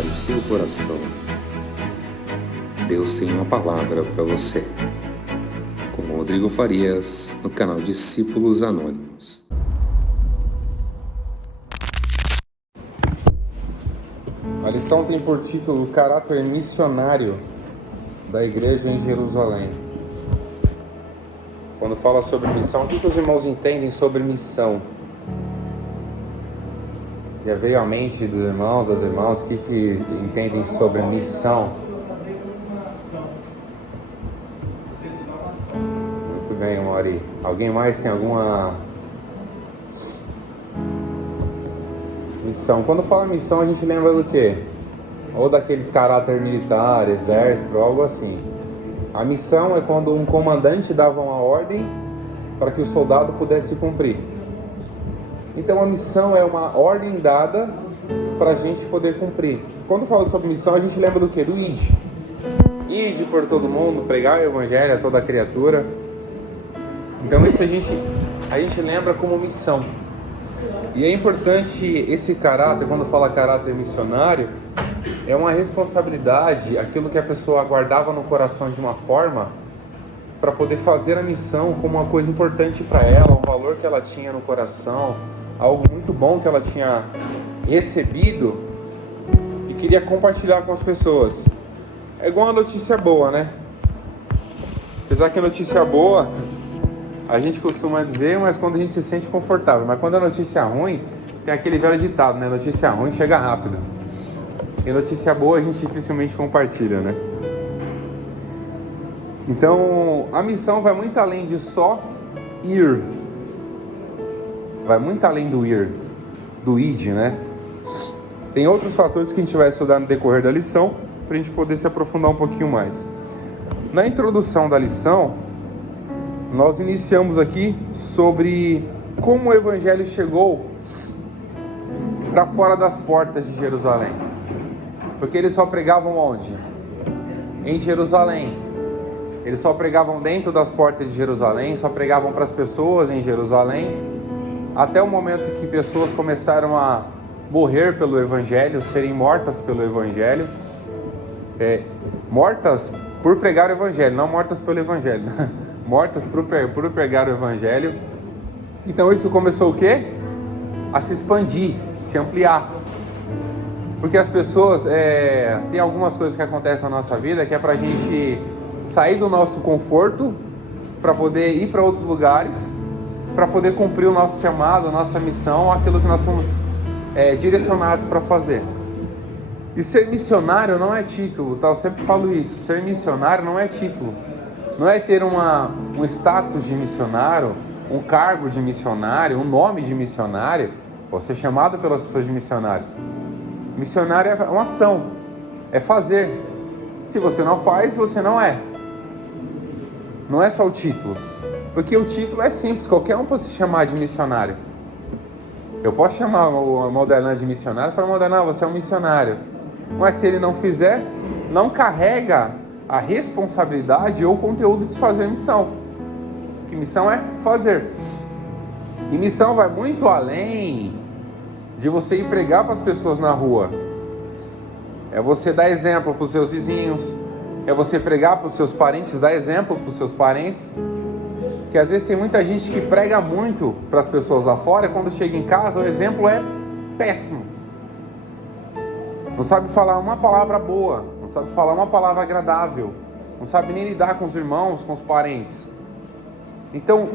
prepare o seu coração. Deus tem uma palavra para você. Com Rodrigo Farias, no canal Discípulos Anônimos. A lição tem por título o caráter missionário da igreja em Jerusalém. Quando fala sobre missão, o que os irmãos entendem sobre missão? Já veio à mente dos irmãos, das irmãs, o que entendem sobre missão? Muito bem, Mori. Alguém mais tem alguma missão? Quando fala missão, a gente lembra do quê? Ou daqueles caráter militar, exército, algo assim. A missão é quando um comandante dava uma ordem para que o soldado pudesse cumprir. Então a missão é uma ordem dada para a gente poder cumprir. Quando fala sobre missão, a gente lembra do quê? Do ide. Ide por todo mundo, pregar o evangelho a toda criatura. Então isso a gente lembra como missão. E é importante esse caráter, quando fala caráter missionário, é uma responsabilidade, aquilo que a pessoa guardava no coração de uma forma para poder fazer a missão como uma coisa importante para ela, um valor que ela tinha no coração, algo muito bom que ela tinha recebido e queria compartilhar com as pessoas. É igual uma notícia boa, né? Apesar que a notícia boa, a gente costuma dizer, mas quando a gente se sente confortável. Mas quando a notícia é ruim, tem aquele velho ditado, né? Notícia ruim chega rápido. E notícia boa a gente dificilmente compartilha, né? Então, a missão vai muito além de só ir. Vai muito além do ir, do id, né? Tem outros fatores que a gente vai estudar no decorrer da lição, para a gente poder se aprofundar um pouquinho mais. Na introdução da lição, nós iniciamos aqui sobre como o evangelho chegou para fora das portas de Jerusalém. Porque eles só pregavam onde? Em Jerusalém. Eles só pregavam dentro das portas de Jerusalém, só pregavam para as pessoas em Jerusalém, até o momento que pessoas começaram a morrer pelo evangelho, serem mortas pelo evangelho, mortas por pregar o evangelho, não mortas pelo evangelho, mortas por pregar o evangelho. Então isso começou o quê? A se expandir, se ampliar. Porque as pessoas, tem algumas coisas que acontecem na nossa vida que é pra gente sair do nosso conforto para poder ir para outros lugares, para poder cumprir o nosso chamado, a nossa missão, aquilo que nós somos direcionados para fazer. E ser missionário não é título, tá? Eu sempre falo isso, ser missionário não é título, não é ter um status de missionário, um cargo de missionário, um nome de missionário, ou ser chamado pelas pessoas de missionário. Missionário é uma ação, é fazer. Se você não faz, você não é. Não é só o título. Porque o título é simples, qualquer um pode se chamar de missionário. Eu posso chamar o Modellan de missionário e falar, Modellan, você é um missionário. Mas se ele não fizer, não carrega a responsabilidade ou o conteúdo de fazer missão. Porque missão é fazer. E missão vai muito além de você ir pregar para as pessoas na rua. É você dar exemplo para os seus vizinhos. É você pregar para os seus parentes, dar exemplos para os seus parentes. Que às vezes tem muita gente que prega muito para as pessoas lá fora, e quando chega em casa o exemplo é péssimo. Não sabe falar uma palavra boa, não sabe falar uma palavra agradável, não sabe nem lidar com os irmãos, com os parentes. Então,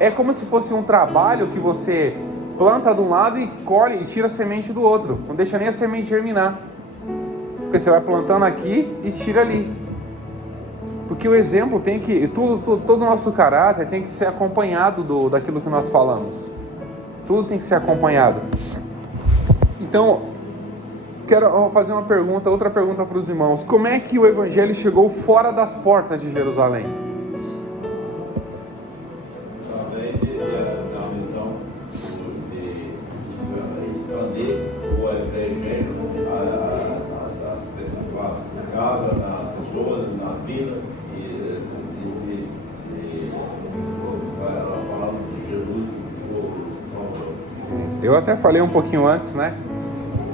é como se fosse um trabalho que você planta de um lado e colhe e tira a semente do outro. Não deixa nem a semente germinar. Porque você vai plantando aqui e tira ali. Porque o exemplo tem que... Todo o nosso caráter tem que ser acompanhado daquilo que nós falamos. Tudo tem que ser acompanhado. Então, quero fazer outra pergunta para os irmãos. Como é que o evangelho chegou fora das portas de Jerusalém? Eu até falei um pouquinho antes, né?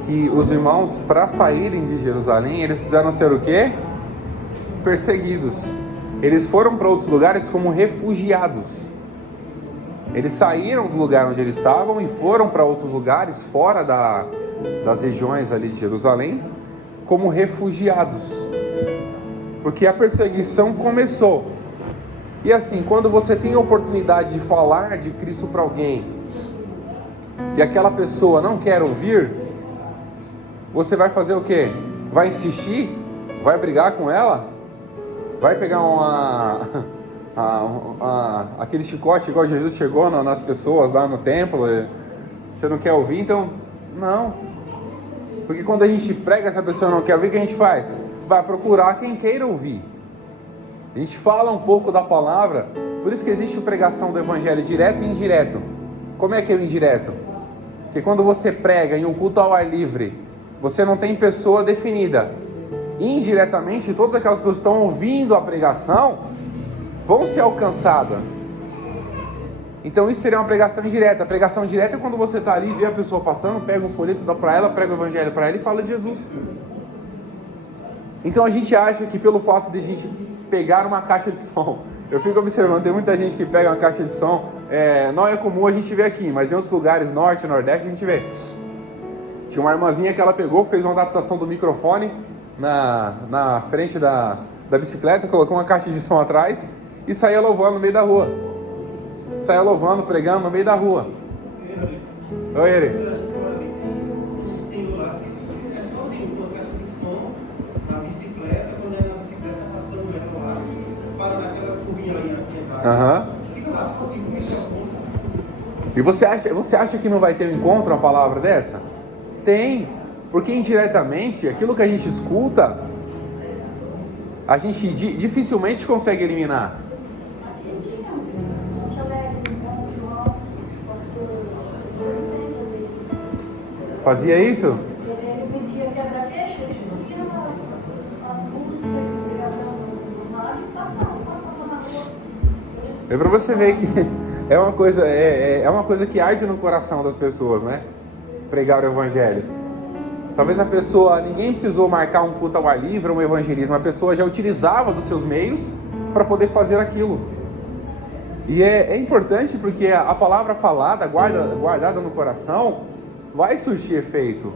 que os irmãos, para saírem de Jerusalém, eles precisaram ser o quê? Perseguidos. Eles foram para outros lugares como refugiados. Eles saíram do lugar onde eles estavam e foram para outros lugares fora das regiões ali de Jerusalém como refugiados, porque a perseguição começou. E assim, quando você tem a oportunidade de falar de Cristo para alguém e aquela pessoa não quer ouvir, você vai fazer o quê? Vai insistir? Vai brigar com ela? Vai pegar aquele chicote igual Jesus chegou nas pessoas lá no templo? Você não quer ouvir? Então, não. Porque quando a gente prega, essa pessoa não quer ouvir, o que a gente faz? Vai procurar quem queira ouvir. A gente fala um pouco da palavra, por isso que existe a pregação do evangelho direto e indireto. Como é que é o indireto? Porque quando você prega em um culto ao ar livre, você não tem pessoa definida. Indiretamente, todas aquelas pessoas que estão ouvindo a pregação vão ser alcançadas. Então isso seria uma pregação indireta. A pregação direta é quando você está ali, vê a pessoa passando, pega um folheto, dá para ela, prega o evangelho para ela e fala de Jesus. Então a gente acha que pelo fato de a gente pegar uma caixa de som, eu fico observando, tem muita gente que pega uma caixa de som, não é comum a gente ver aqui, mas em outros lugares, norte, nordeste, a gente vê. Tinha uma irmãzinha que ela pegou, fez uma adaptação do microfone na frente da bicicleta, colocou uma caixa de som atrás e saía louvando no meio da rua. Saia louvando, pregando no meio da rua. Oi, Eri. É sozinho, com a caixa de som na bicicleta, quando é na bicicleta, passando o melhor, para naquela curvinha aí aqui embaixo. Fica lá sozinho, com o microfone. E você acha que não vai ter um encontro, uma palavra dessa? Tem, porque indiretamente, aquilo que a gente escuta, a gente dificilmente consegue eliminar. Fazia isso? Ele podia quebra-queixo, ele podia a música, a pregação do lado e passava na rua. É para você ver que é uma coisa que arde no coração das pessoas, né? Pregar o evangelho. Talvez a pessoa, ninguém precisou marcar um culto ao ar livre, um evangelismo, a pessoa já utilizava dos seus meios para poder fazer aquilo. E é importante porque a palavra falada, guardada no coração, vai surtir efeito,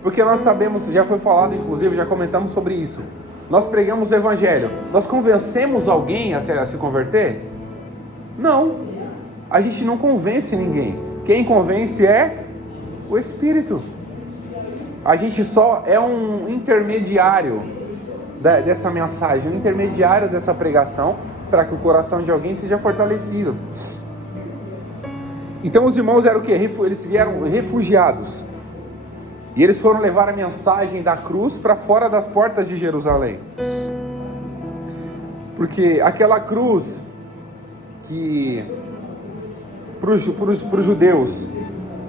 porque nós sabemos, já foi falado inclusive, já comentamos sobre isso, nós pregamos o evangelho, nós convencemos alguém a se converter? Não, a gente não convence ninguém, quem convence é o Espírito, a gente só é um intermediário dessa mensagem, um intermediário dessa pregação, para que o coração de alguém seja fortalecido. Então os irmãos eram o quê? Eles vieram refugiados. E eles foram levar a mensagem da cruz para fora das portas de Jerusalém. Porque aquela cruz que para os judeus,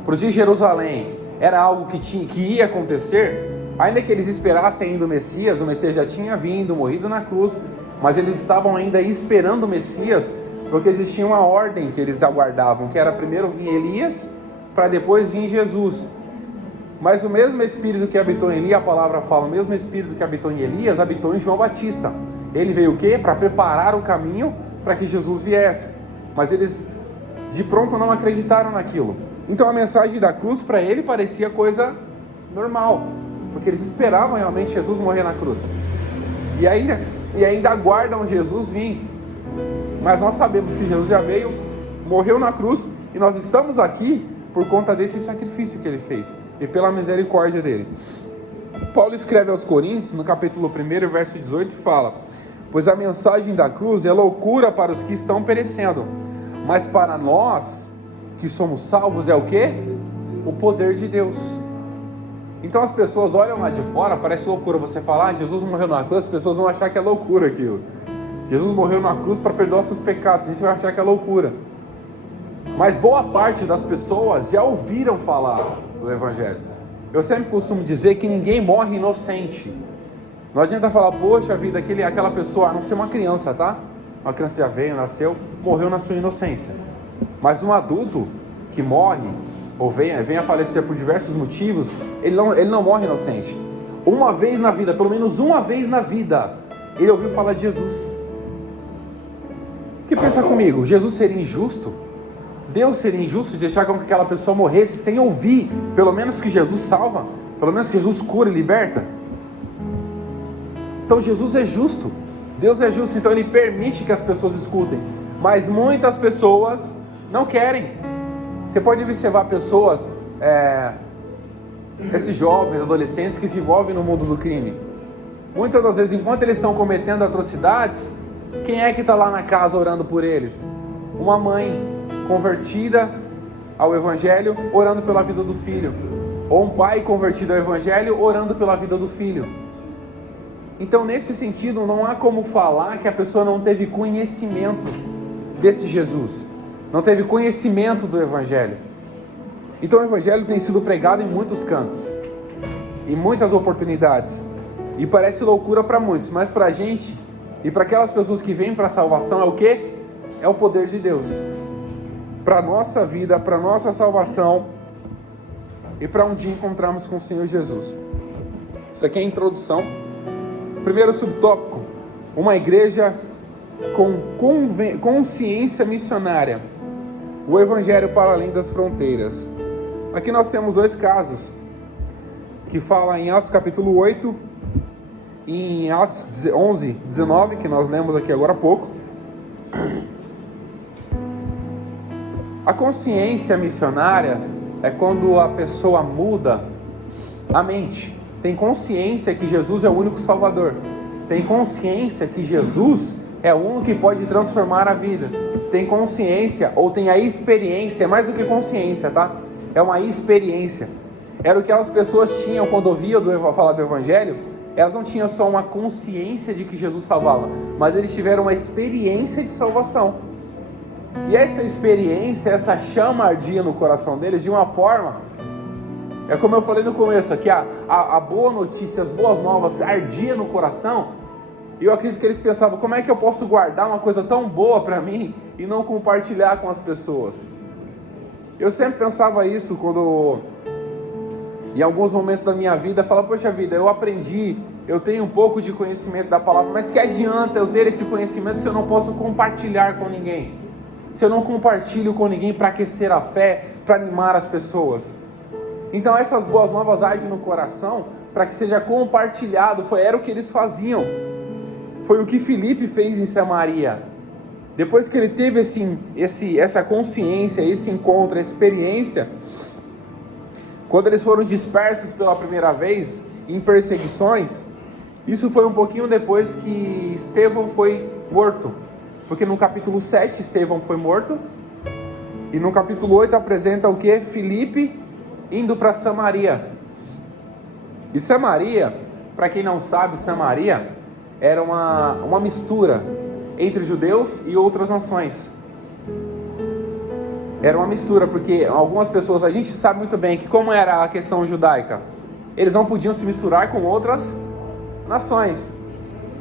para os de Jerusalém, era algo que ia acontecer, ainda que eles esperassem ainda o Messias já tinha vindo, morrido na cruz, mas eles estavam ainda esperando o Messias, porque existia uma ordem que eles aguardavam, que era primeiro vir Elias, para depois vir Jesus. Mas o mesmo Espírito que habitou em Elias, a palavra fala, o mesmo Espírito que habitou em Elias, habitou em João Batista. Ele veio o quê? Para preparar o caminho para que Jesus viesse. Mas eles de pronto não acreditaram naquilo. Então a mensagem da cruz para ele parecia coisa normal, porque eles esperavam realmente Jesus morrer na cruz. E ainda aguardam Jesus vir. Mas nós sabemos que Jesus já veio, morreu na cruz, e nós estamos aqui por conta desse sacrifício que ele fez, e pela misericórdia dele. Paulo escreve aos Coríntios, no capítulo 1, verso 18, fala: pois a mensagem da cruz é loucura para os que estão perecendo, mas para nós, que somos salvos, é o quê? O poder de Deus. Então as pessoas olham lá de fora, parece loucura você falar, Jesus morreu na cruz, as pessoas vão achar que é loucura aquilo. Jesus morreu na cruz para perdoar seus pecados, a gente vai achar que é loucura. Mas boa parte das pessoas já ouviram falar do Evangelho. Eu sempre costumo dizer que ninguém morre inocente. Não adianta falar, poxa vida, aquela pessoa, a não ser uma criança, tá? Uma criança já veio, nasceu, morreu na sua inocência. Mas um adulto que morre, ou venha a falecer por diversos motivos, ele não morre inocente. Uma vez na vida, pelo menos uma vez na vida, ele ouviu falar de Jesus. Que pensa comigo, Jesus seria injusto? Deus seria injusto de deixar com que aquela pessoa morresse sem ouvir, pelo menos que Jesus salva, pelo menos que Jesus cura e liberta? Então Jesus é justo, Deus é justo, então Ele permite que as pessoas escutem, mas muitas pessoas não querem. Você pode observar pessoas, esses jovens, adolescentes que se envolvem no mundo do crime. Muitas das vezes, enquanto eles estão cometendo atrocidades, quem é que está lá na casa orando por eles? Uma mãe convertida ao Evangelho, orando pela vida do filho. Ou um pai convertido ao Evangelho, orando pela vida do filho. Então, nesse sentido, não há como falar que a pessoa não teve conhecimento desse Jesus. Não teve conhecimento do Evangelho. Então, o Evangelho tem sido pregado em muitos cantos, em muitas oportunidades. E parece loucura para muitos, mas para a gente e para aquelas pessoas que vêm para a salvação é o quê? É o poder de Deus. Para a nossa vida, para a nossa salvação e para um dia encontrarmos com o Senhor Jesus. Isso aqui é a introdução. Primeiro subtópico: uma igreja com consciência missionária. O Evangelho para além das fronteiras. Aqui nós temos dois casos que falam em Atos capítulo 8 e em Atos 11, 19, que nós lemos aqui agora há pouco. A consciência missionária é quando a pessoa muda a mente. Tem consciência que Jesus é o único Salvador. Tem consciência que Jesus é o único que pode transformar a vida. Tem consciência, ou tem a experiência, mais do que consciência, tá? É uma experiência. Era o que as pessoas tinham quando ouviam falar do Evangelho. Elas não tinham só uma consciência de que Jesus salvava, mas eles tiveram uma experiência de salvação. E essa experiência, essa chama ardia no coração deles de uma forma, é como eu falei no começo aqui, a boa notícia, as boas novas ardia no coração. E eu acredito que eles pensavam: como é que eu posso guardar uma coisa tão boa para mim e não compartilhar com as pessoas? Eu sempre pensava isso quando, em alguns momentos da minha vida, eu falava: poxa vida, eu aprendi, eu tenho um pouco de conhecimento da palavra, mas que adianta eu ter esse conhecimento se eu não posso compartilhar com ninguém? Se eu não compartilho com ninguém para aquecer a fé, para animar as pessoas? Então essas boas novas ardem no coração para que seja compartilhado. Era o que eles faziam. Foi o que Filipe fez em Samaria. Depois que ele teve essa consciência, esse encontro, essa experiência, quando eles foram dispersos pela primeira vez em perseguições, isso foi um pouquinho depois que Estevão foi morto. Porque no capítulo 7 Estevão foi morto, e no capítulo 8 apresenta o que? Filipe indo para Samaria. E Samaria, para quem não sabe, Samaria era uma mistura entre judeus e outras nações. Era uma mistura, porque algumas pessoas, a gente sabe muito bem que como era a questão judaica, eles não podiam se misturar com outras nações.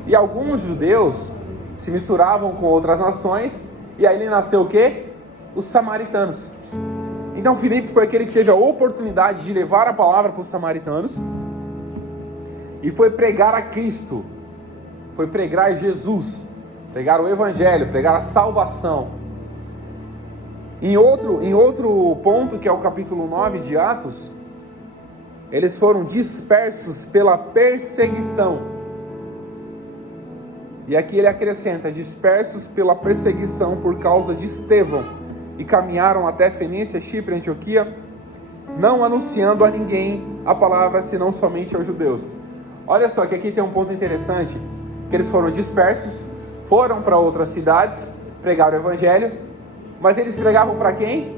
E alguns judeus se misturavam com outras nações, e aí nasceu o quê? Os samaritanos. Então Filipe foi aquele que teve a oportunidade de levar a palavra para os samaritanos, e foi pregar a Cristo, foi pregar Jesus, pregar o Evangelho, pregar a salvação. Em outro ponto, que é o capítulo 9 de Atos, eles foram dispersos pela perseguição. E aqui ele acrescenta: dispersos pela perseguição por causa de Estevão, e caminharam até Fenícia, Chipre, Antioquia, não anunciando a ninguém a palavra, senão somente aos judeus. Olha só que aqui tem um ponto interessante, que eles foram dispersos, foram para outras cidades, pregaram o Evangelho, mas eles pregavam para quem?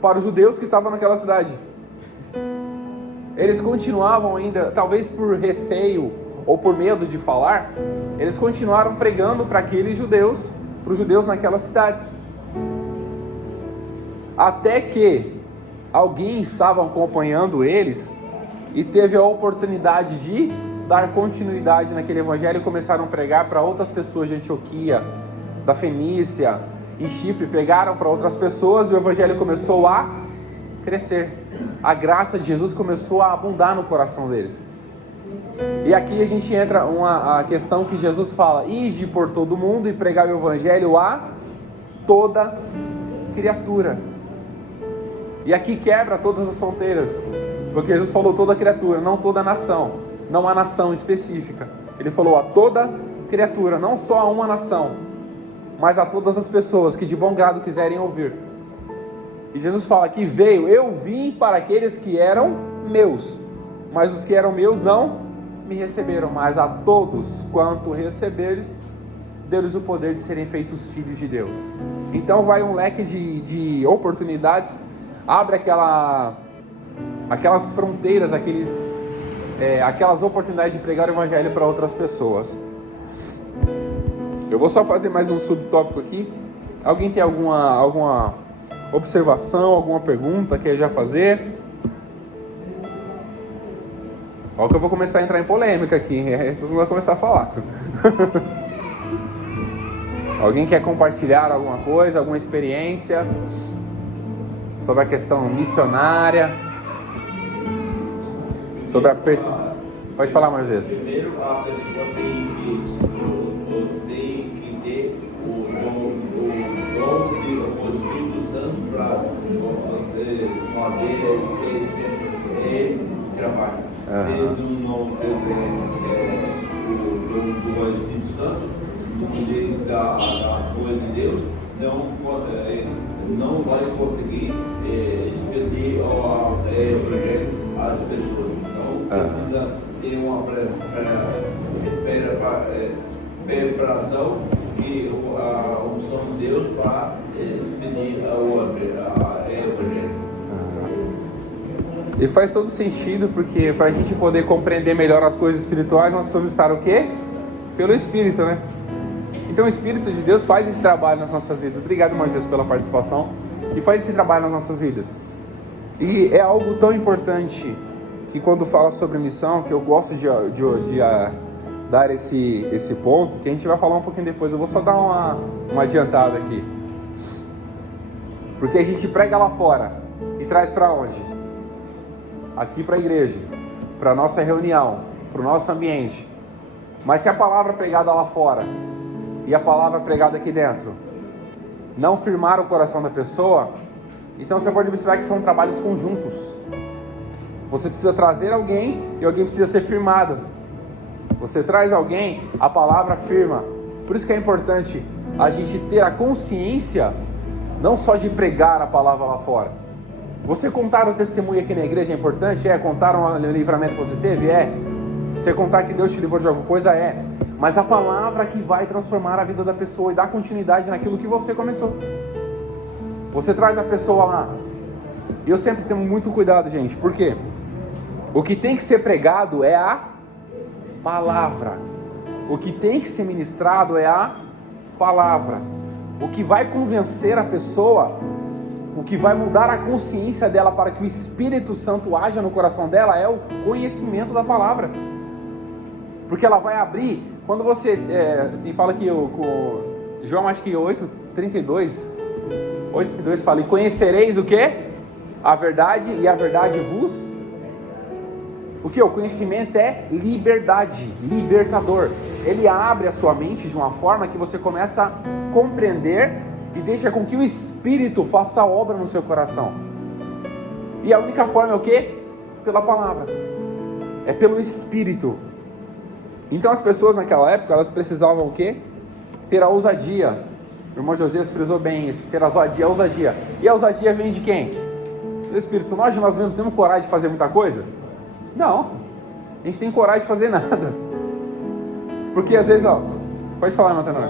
Para os judeus que estavam naquela cidade. Eles continuavam ainda, talvez por receio ou por medo de falar, eles continuaram pregando para aqueles judeus, para os judeus naquelas cidades. Até que alguém estava acompanhando eles e teve a oportunidade de dar continuidade naquele evangelho e começaram a pregar para outras pessoas de Antioquia, da Fenícia e Chipre. Pregaram para outras pessoas e o evangelho começou a crescer. A graça de Jesus começou a abundar no coração deles. E aqui a gente entra a questão que Jesus fala: ide por todo mundo e pregar o evangelho a toda criatura. E aqui quebra todas as fronteiras, porque Jesus falou toda criatura, não toda nação. Não há nação específica. Ele falou a toda criatura, não só a uma nação, mas a todas as pessoas que de bom grado quiserem ouvir. E Jesus fala que eu vim para aqueles que eram meus, mas os que eram meus não me receberam, mas a todos quanto receberes, deu-lhes o poder de serem feitos filhos de Deus. Então vai um leque de oportunidades, abre aquelas fronteiras, aquelas oportunidades de pregar o evangelho para outras pessoas. Eu vou só fazer mais um subtópico aqui. Alguém tem alguma observação, alguma pergunta que já fazer? Olha que eu vou começar a entrar em polêmica aqui, todo mundo vai começar a falar. Alguém quer compartilhar alguma coisa, alguma experiência sobre a questão missionária? Sobre a Pode falar mais vezes. Primeiro, a pessoa tem que ter o dom do Espírito Santo para fazer trabalho. Se ele não tiver o dom do Espírito Santo, no poder da coisa de Deus, não vai conseguir expedir o evangelho às pessoas. Então, precisa ter uma preparação e a unção de Deus para expedir o evangelho. E faz todo sentido, porque para a gente poder compreender melhor as coisas espirituais, nós precisamos estar o quê? Pelo Espírito, né? Então o Espírito de Deus faz esse trabalho nas nossas vidas. Obrigado, Moisés, pela participação. E faz esse trabalho nas nossas vidas. E é algo tão importante que quando fala sobre missão, que eu gosto de dar esse ponto, que a gente vai falar um pouquinho depois. Eu vou só dar uma adiantada aqui. Porque a gente prega lá fora e traz para onde? Aqui para a igreja, para a nossa reunião, para o nosso ambiente. Mas se a palavra pregada lá fora e a palavra pregada aqui dentro não firmar o coração da pessoa, então você pode observar que são trabalhos conjuntos. Você precisa trazer alguém e alguém precisa ser firmado. Você traz alguém, a palavra firma. Por isso que é importante a gente ter a consciência não só de pregar a palavra lá fora. Você contar o testemunho aqui na igreja é importante? É. Contar um livramento que você teve? É. Você contar que Deus te livrou de alguma coisa? É. Mas a palavra que vai transformar a vida da pessoa e dar continuidade naquilo que você começou. Você traz a pessoa lá. E eu sempre tenho muito cuidado, gente. Por quê? O que tem que ser pregado é a palavra. O que tem que ser ministrado é a palavra. O que vai convencer a pessoa, o que vai mudar a consciência dela para que o Espírito Santo haja no coração dela é o conhecimento da palavra. Porque ela vai abrir, quando você, fala que João acho que 8:32 fala, e conhecereis o quê? A verdade, e a verdade vos... O que? O conhecimento é liberdade, libertador. Ele abre a sua mente de uma forma que você começa a compreender e deixa com que o Espírito faça a obra no seu coração. E a única forma é o quê? Pela palavra. É pelo Espírito. Então as pessoas naquela época, elas precisavam o quê? Ter a ousadia. O irmão Josias frisou bem isso, ter a ousadia. E a ousadia vem de quem? Do Espírito. Nós mesmos temos coragem de fazer muita coisa? Não. A gente tem coragem de fazer nada. Porque às vezes, pode falar, meu tenor.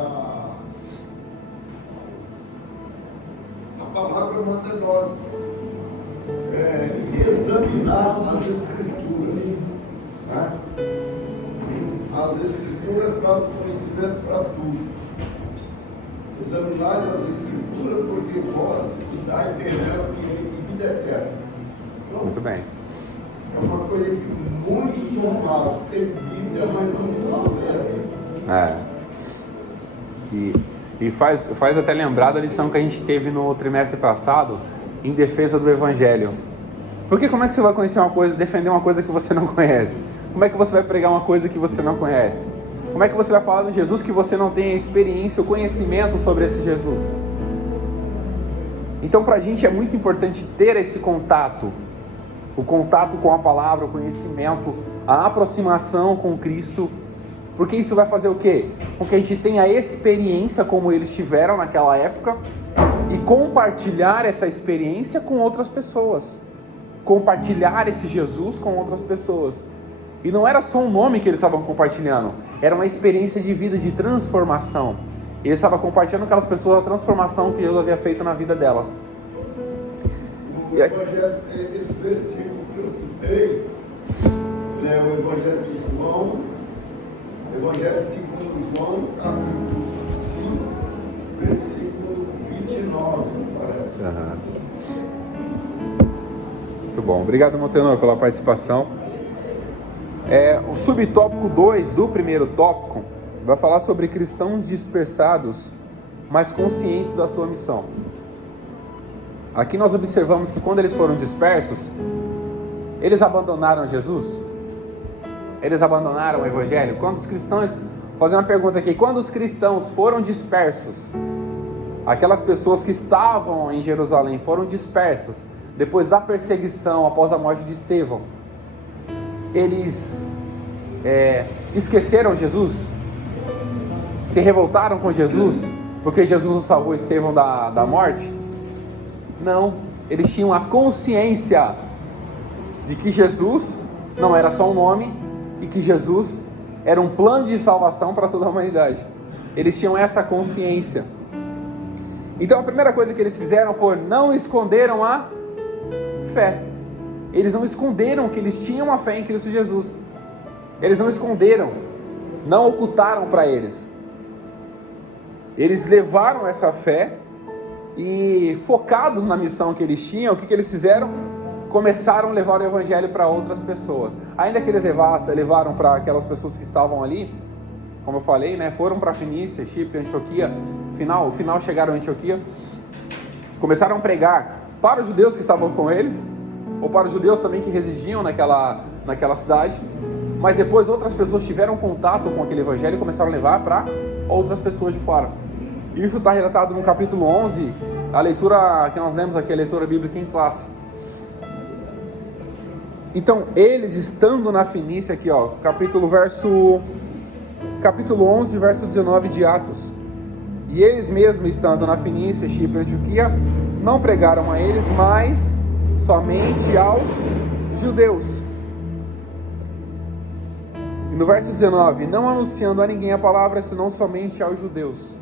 A palavra manda nós examinar as Escrituras. Né? As Escrituras trazem conhecimento para tudo. Examinar as Escrituras porque vós estudai e entendendo que vida é eterna. Muito bem. É uma coisa que muitos não fazem. Tem Bíblia, mas não fazem. E faz até lembrar da lição que a gente teve no trimestre passado, em defesa do Evangelho. Porque como é que você vai conhecer uma coisa, defender uma coisa que você não conhece? Como é que você vai pregar uma coisa que você não conhece? Como é que você vai falar de Jesus que você não tem a experiência, o conhecimento sobre esse Jesus? Então, para a gente é muito importante ter esse contato, o contato com a palavra, o conhecimento, a aproximação com Cristo, porque isso vai fazer o quê? Com que a gente tenha a experiência como eles tiveram naquela época e compartilhar essa experiência com outras pessoas, compartilhar esse Jesus com outras pessoas. E não era só um nome que eles estavam compartilhando, era uma experiência de vida, de transformação. Eles estavam compartilhando com aquelas pessoas a transformação que Deus havia feito na vida delas. O Evangelho, esse versículo que eu citei, né, o Evangelho de João, Evangelho segundo João, capítulo 5, versículo 29, parece. Muito bom. Obrigado, Montenor, pela participação. O subtópico 2 do primeiro tópico vai falar sobre cristãos dispersados, mas conscientes da sua missão. Aqui nós observamos que quando eles foram dispersos, eles abandonaram Jesus? Eles abandonaram o Evangelho? Quando os cristãos, vou fazer uma pergunta aqui, quando os cristãos foram dispersos, aquelas pessoas que estavam em Jerusalém foram dispersas, depois da perseguição, após a morte de Estevão, eles esqueceram Jesus? Se revoltaram com Jesus? Porque Jesus não salvou Estevão da morte? Não, eles tinham a consciência de que Jesus não era só um nome e que Jesus era um plano de salvação para toda a humanidade. Eles tinham essa consciência. Então a primeira coisa que eles fizeram foi não esconderam a fé. Eles não esconderam que eles tinham a fé em Cristo Jesus. Eles não esconderam, não ocultaram para eles. Eles levaram essa fé e, focados na missão que eles tinham, o que eles fizeram? Começaram a levar o Evangelho para outras pessoas. Ainda que eles levaram para aquelas pessoas que estavam ali, como eu falei, né, foram para Fenícia, Chipre, Antioquia, no final chegaram a Antioquia, começaram a pregar para os judeus que estavam com eles, ou para os judeus também que residiam naquela cidade, mas depois outras pessoas tiveram contato com aquele Evangelho e começaram a levar para outras pessoas de fora. Isso está relatado no capítulo 11, a leitura que nós lemos aqui, a leitura bíblica em classe. Então, eles estando na Fenícia, aqui ó, capítulo 11, verso 19 de Atos. E eles mesmos estando na Fenícia, Chipre e Antioquia, não pregaram a eles, mas somente aos judeus. E no verso 19, não anunciando a ninguém a palavra, senão somente aos judeus.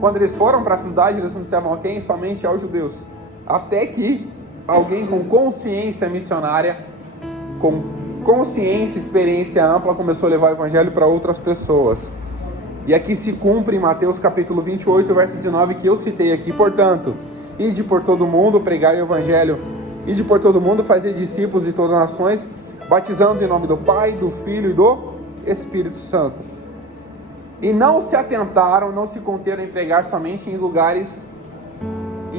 Quando eles foram para a cidade, eles anunciavam a quem? Somente aos judeus. Até que alguém com consciência missionária, com consciência, experiência ampla, começou a levar o Evangelho para outras pessoas. E aqui se cumpre em Mateus capítulo 28, verso 19, que eu citei aqui. Portanto, ide por todo mundo, pregai o Evangelho, ide por todo mundo, fazer discípulos de todas as nações, batizando em nome do Pai, do Filho e do Espírito Santo. E não se atentaram, não se conteram em pregar somente em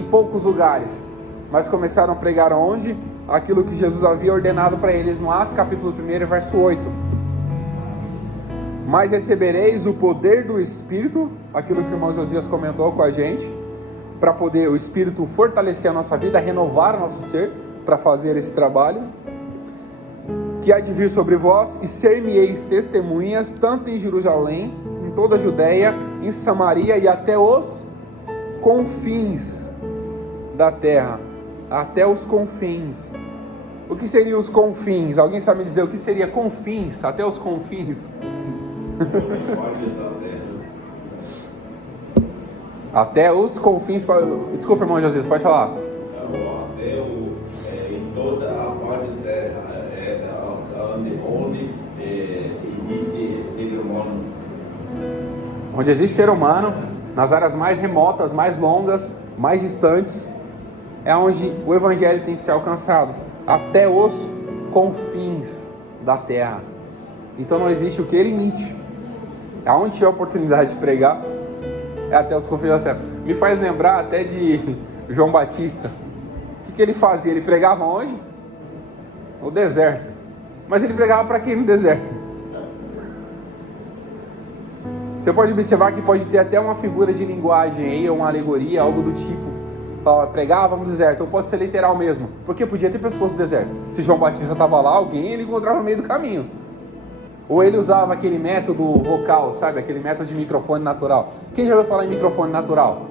poucos lugares, mas começaram a pregar onde? Aquilo que Jesus havia ordenado para eles no Atos capítulo 1, verso 8. Mas recebereis o poder do Espírito, aquilo que o irmão Josias comentou com a gente, para poder o Espírito fortalecer a nossa vida, renovar o nosso ser, para fazer esse trabalho, que há de vir sobre vós, e ser-me-eis testemunhas, tanto em Jerusalém, em toda a Judéia, em Samaria e até os confins da terra. Até os confins. O que seriam os confins? Alguém sabe me dizer o que seria confins? Até os confins. Até os confins. Desculpa, irmão Jesus, pode falar. Até em toda a parte da terra, onde existe ser humano. Onde existe ser humano, nas áreas mais remotas, mais longas, mais distantes, é onde o Evangelho tem que ser alcançado. Até os confins da terra. Então não existe o que? Limite. Aonde tiver a oportunidade de pregar, é até os confins da terra. Me faz lembrar até João Batista, o que ele fazia? Ele pregava onde? No deserto. Mas ele pregava para quem no deserto? Você pode observar que pode ter até uma figura de linguagem aí, uma alegoria, algo do tipo. Pregava no deserto, ou pode ser literal mesmo. Porque podia ter pessoas no deserto. Se João Batista estava lá, alguém ele encontrava no meio do caminho. Ou ele usava aquele método vocal, sabe? Aquele método de microfone natural. Quem já ouviu falar em microfone natural?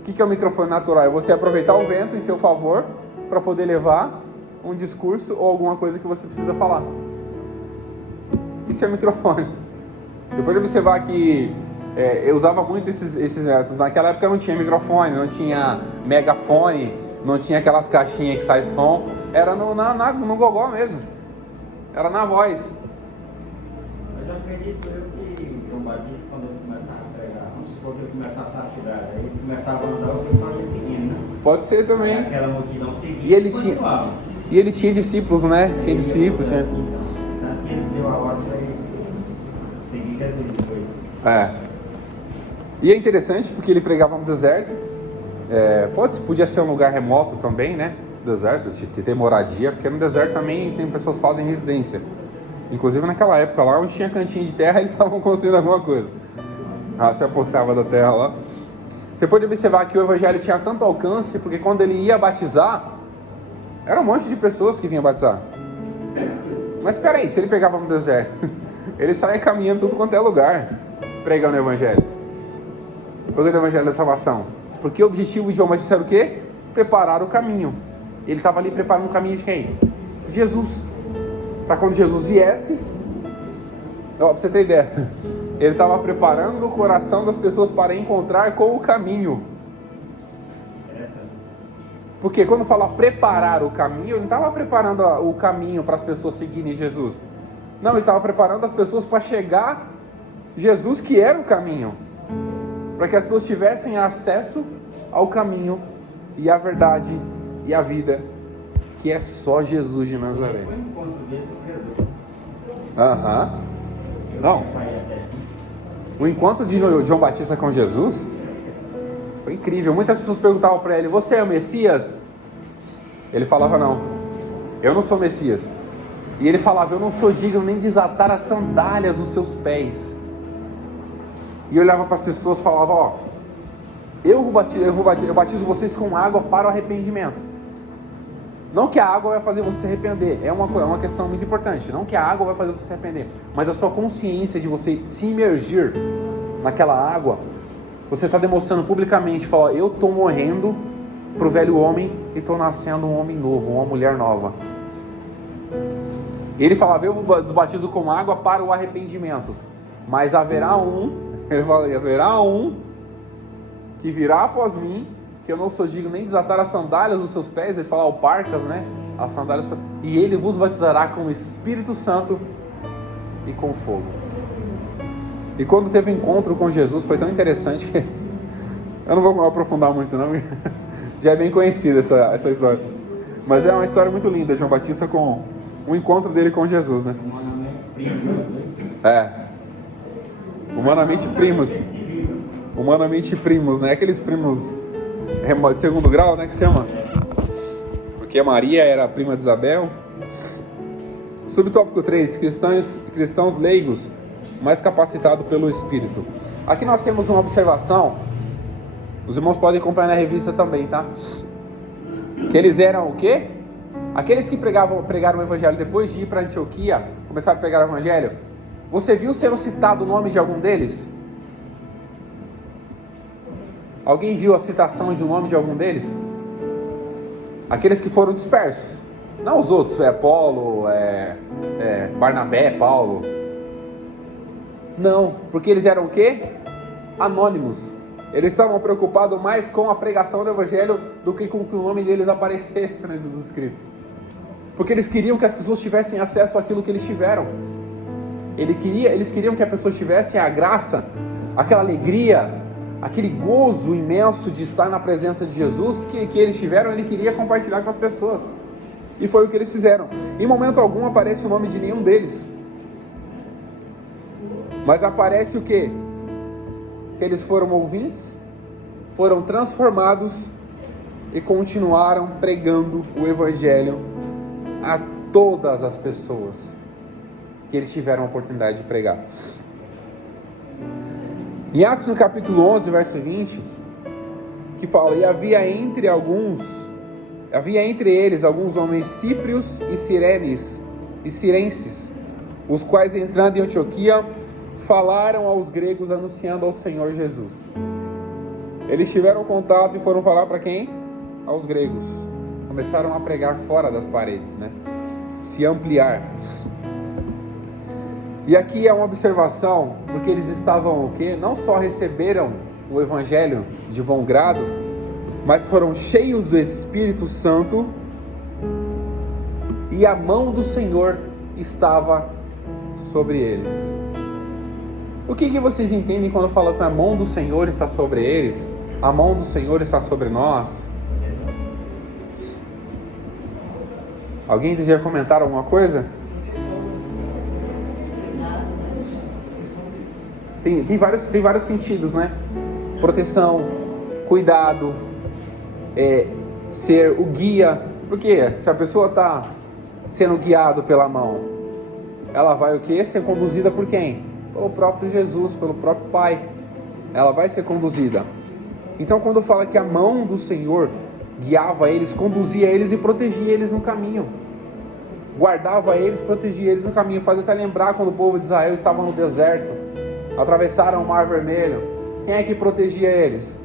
O que é o microfone natural? É você aproveitar o vento em seu favor para poder levar um discurso ou alguma coisa que você precisa falar. Isso é microfone. Depois de observar que eu usava muito esses métodos. Naquela época não tinha microfone, não tinha megafone, não tinha aquelas caixinhas que sai som. Era no gogó mesmo. Era na voz. Mas eu acredito que João Batista, quando ele começava a pregar, vamos supor que ele começasse na cidade, aí ele começava a andar, o pessoal ia seguindo, né? Pode ser também. Aquela multidão seguindo. E ele tinha discípulos, né? Tinha discípulos. Tinha... Ele deu a ordem para eles seguir Jesus. E é interessante porque ele pregava no deserto. Podia ser um lugar remoto também, né? Deserto, ter moradia, porque no deserto também tem pessoas que fazem residência. Inclusive naquela época lá, onde tinha cantinho de terra, eles estavam construindo alguma coisa. Se apossava da terra lá. Você pode observar que o evangelho tinha tanto alcance, porque quando ele ia batizar, era um monte de pessoas que vinham batizar. Mas espera aí, se ele pegava no deserto, ele saía caminhando tudo quanto é lugar, pregando o evangelho. Pregando o evangelho da salvação. Porque o objetivo de João Batista era o quê? Preparar o caminho. Ele estava ali preparando o caminho de quem? Jesus. Para quando Jesus viesse, para você ter ideia, ele estava preparando o coração das pessoas para encontrar com o caminho. Porque quando fala preparar o caminho, ele não estava preparando o caminho para as pessoas seguirem Jesus. Não, ele estava preparando as pessoas para chegar Jesus, que era o caminho. Para que as pessoas tivessem acesso ao caminho e à verdade e à vida, que é só Jesus de Nazaré. Foi um encontro dele com Jesus. Não. O encontro de João Batista com Jesus foi incrível. Muitas pessoas perguntavam para ele: você é o Messias? Ele falava: não, eu não sou Messias. E ele falava: eu não sou digno nem de desatar as sandálias dos seus pés. E eu olhava para as pessoas e falava: eu batizo vocês com água para o arrependimento. Não que a água vai fazer você se arrepender, é uma questão muito importante. Não que a água vai fazer você se arrepender, mas a sua consciência de você se imergir naquela água, você está demonstrando publicamente, fala: eu estou morrendo para o velho homem e estou nascendo um homem novo, uma mulher nova. Ele falava: eu vos batizo com água para o arrependimento, mas haverá um que virá após mim, que eu não sou digno nem de desatar as sandálias dos seus pés. Ele fala: o parcas, né? As sandálias. E ele vos batizará com o Espírito Santo e com fogo. E quando teve um encontro com Jesus, foi tão interessante que eu não vou aprofundar muito não, já é bem conhecida essa história. Mas é uma história muito linda, João Batista com o encontro dele com Jesus, né? Humanamente primos, né? Aqueles primos de segundo grau, né? Que se chama? Porque a Maria era a prima de Isabel. Subtópico 3, cristãos leigos, mais capacitados pelo Espírito. Aqui nós temos uma observação. Os irmãos podem acompanhar na revista também, tá? Que eles eram o quê? Aqueles que pregaram o evangelho depois de ir para Antioquia, começaram a pregar o evangelho. Você viu sendo citado o nome de algum deles? Alguém viu a citação de um nome de algum deles? Aqueles que foram dispersos. Não os outros, Apolo, Barnabé, Paulo. Não, porque eles eram o quê? Anônimos. Eles estavam preocupados mais com a pregação do evangelho do que com que o nome deles aparecesse nos escritos. Porque eles queriam que as pessoas tivessem acesso àquilo que eles tiveram. Eles queriam que as pessoas tivessem a graça, aquela alegria, aquele gozo imenso de estar na presença de Jesus que eles tiveram. Ele queria compartilhar com as pessoas. E foi o que eles fizeram. Em momento algum aparece o nome de nenhum deles. Mas aparece o quê? Que eles foram ouvintes, foram transformados e continuaram pregando o Evangelho a todas as pessoas que eles tiveram a oportunidade de pregar. Em Atos no capítulo 11, verso 20, que fala: e havia entre eles alguns homens cíprios e cirenses, os quais, entrando em Antioquia, falaram aos gregos anunciando ao Senhor Jesus. Eles tiveram contato e foram falar para quem? Aos gregos. Começaram a pregar fora das paredes, né? Se ampliar. E aqui é uma observação, porque eles estavam o quê? Não só receberam o Evangelho de bom grado, mas foram cheios do Espírito Santo e a mão do Senhor estava sobre eles. O que vocês entendem quando fala que a mão do Senhor está sobre eles? A mão do Senhor está sobre nós? Alguém deseja comentar alguma coisa? Tem vários sentidos, né? Proteção, cuidado, ser o guia. Porque se a pessoa está sendo guiada pela mão, ela vai o quê? Ser conduzida por quem? Pelo próprio Jesus, pelo próprio Pai. Ela vai ser conduzida. Então, quando fala que a mão do Senhor guiava eles, conduzia eles e protegia eles no caminho, guardava eles, protegia eles no caminho, faz até lembrar quando o povo de Israel estava no deserto, atravessaram o Mar Vermelho. Quem é que protegia eles?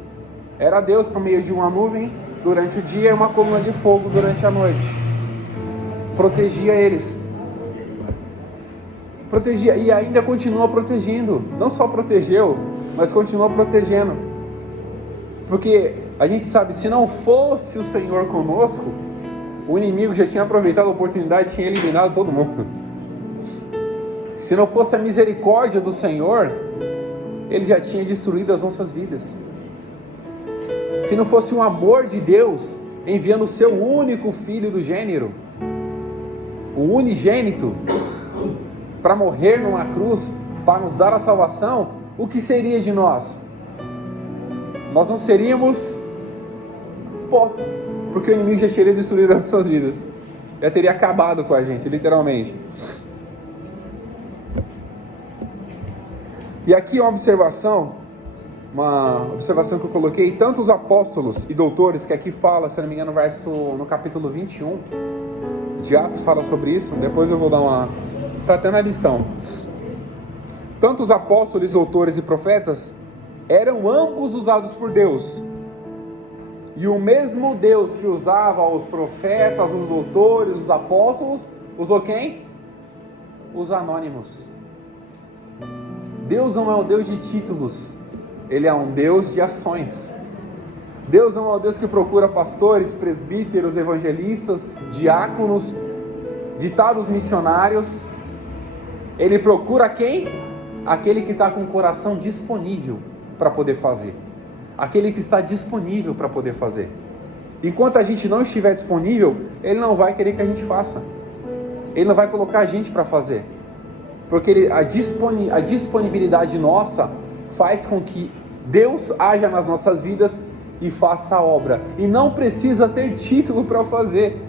Era Deus, por meio de uma nuvem durante o dia e uma coluna de fogo durante a noite. Protegia eles. Protegia e ainda continua protegendo. Não só protegeu, mas continua protegendo. Porque a gente sabe, se não fosse o Senhor conosco, o inimigo já tinha aproveitado a oportunidade e tinha eliminado todo mundo. Se não fosse a misericórdia do Senhor, Ele já tinha destruído as nossas vidas. Se não fosse o amor de Deus, enviando o seu único filho do gênero, o unigênito, para morrer numa cruz, para nos dar a salvação, o que seria de nós? Nós não seríamos pó, porque o inimigo já teria destruído as nossas vidas, já teria acabado com a gente, literalmente. E aqui uma observação que eu coloquei: tanto os apóstolos e doutores, que aqui fala, se não me engano, no capítulo 21 de Atos fala sobre isso, depois eu vou dar tá até na lição. Tanto os apóstolos, doutores e profetas eram ambos usados por Deus, e o mesmo Deus que usava os profetas, os doutores, os apóstolos, usou quem? Os anônimos. Deus não é um Deus de títulos, Ele é um Deus de ações. Deus não é um Deus que procura pastores, presbíteros, evangelistas, diáconos, ditados missionários. Ele procura quem? Aquele que está com o coração disponível para poder fazer. Aquele que está disponível para poder fazer. Enquanto a gente não estiver disponível, Ele não vai querer que a gente faça. Ele não vai colocar a gente para fazer. Porque a disponibilidade nossa faz com que Deus haja nas nossas vidas e faça a obra. E não precisa ter título para fazer.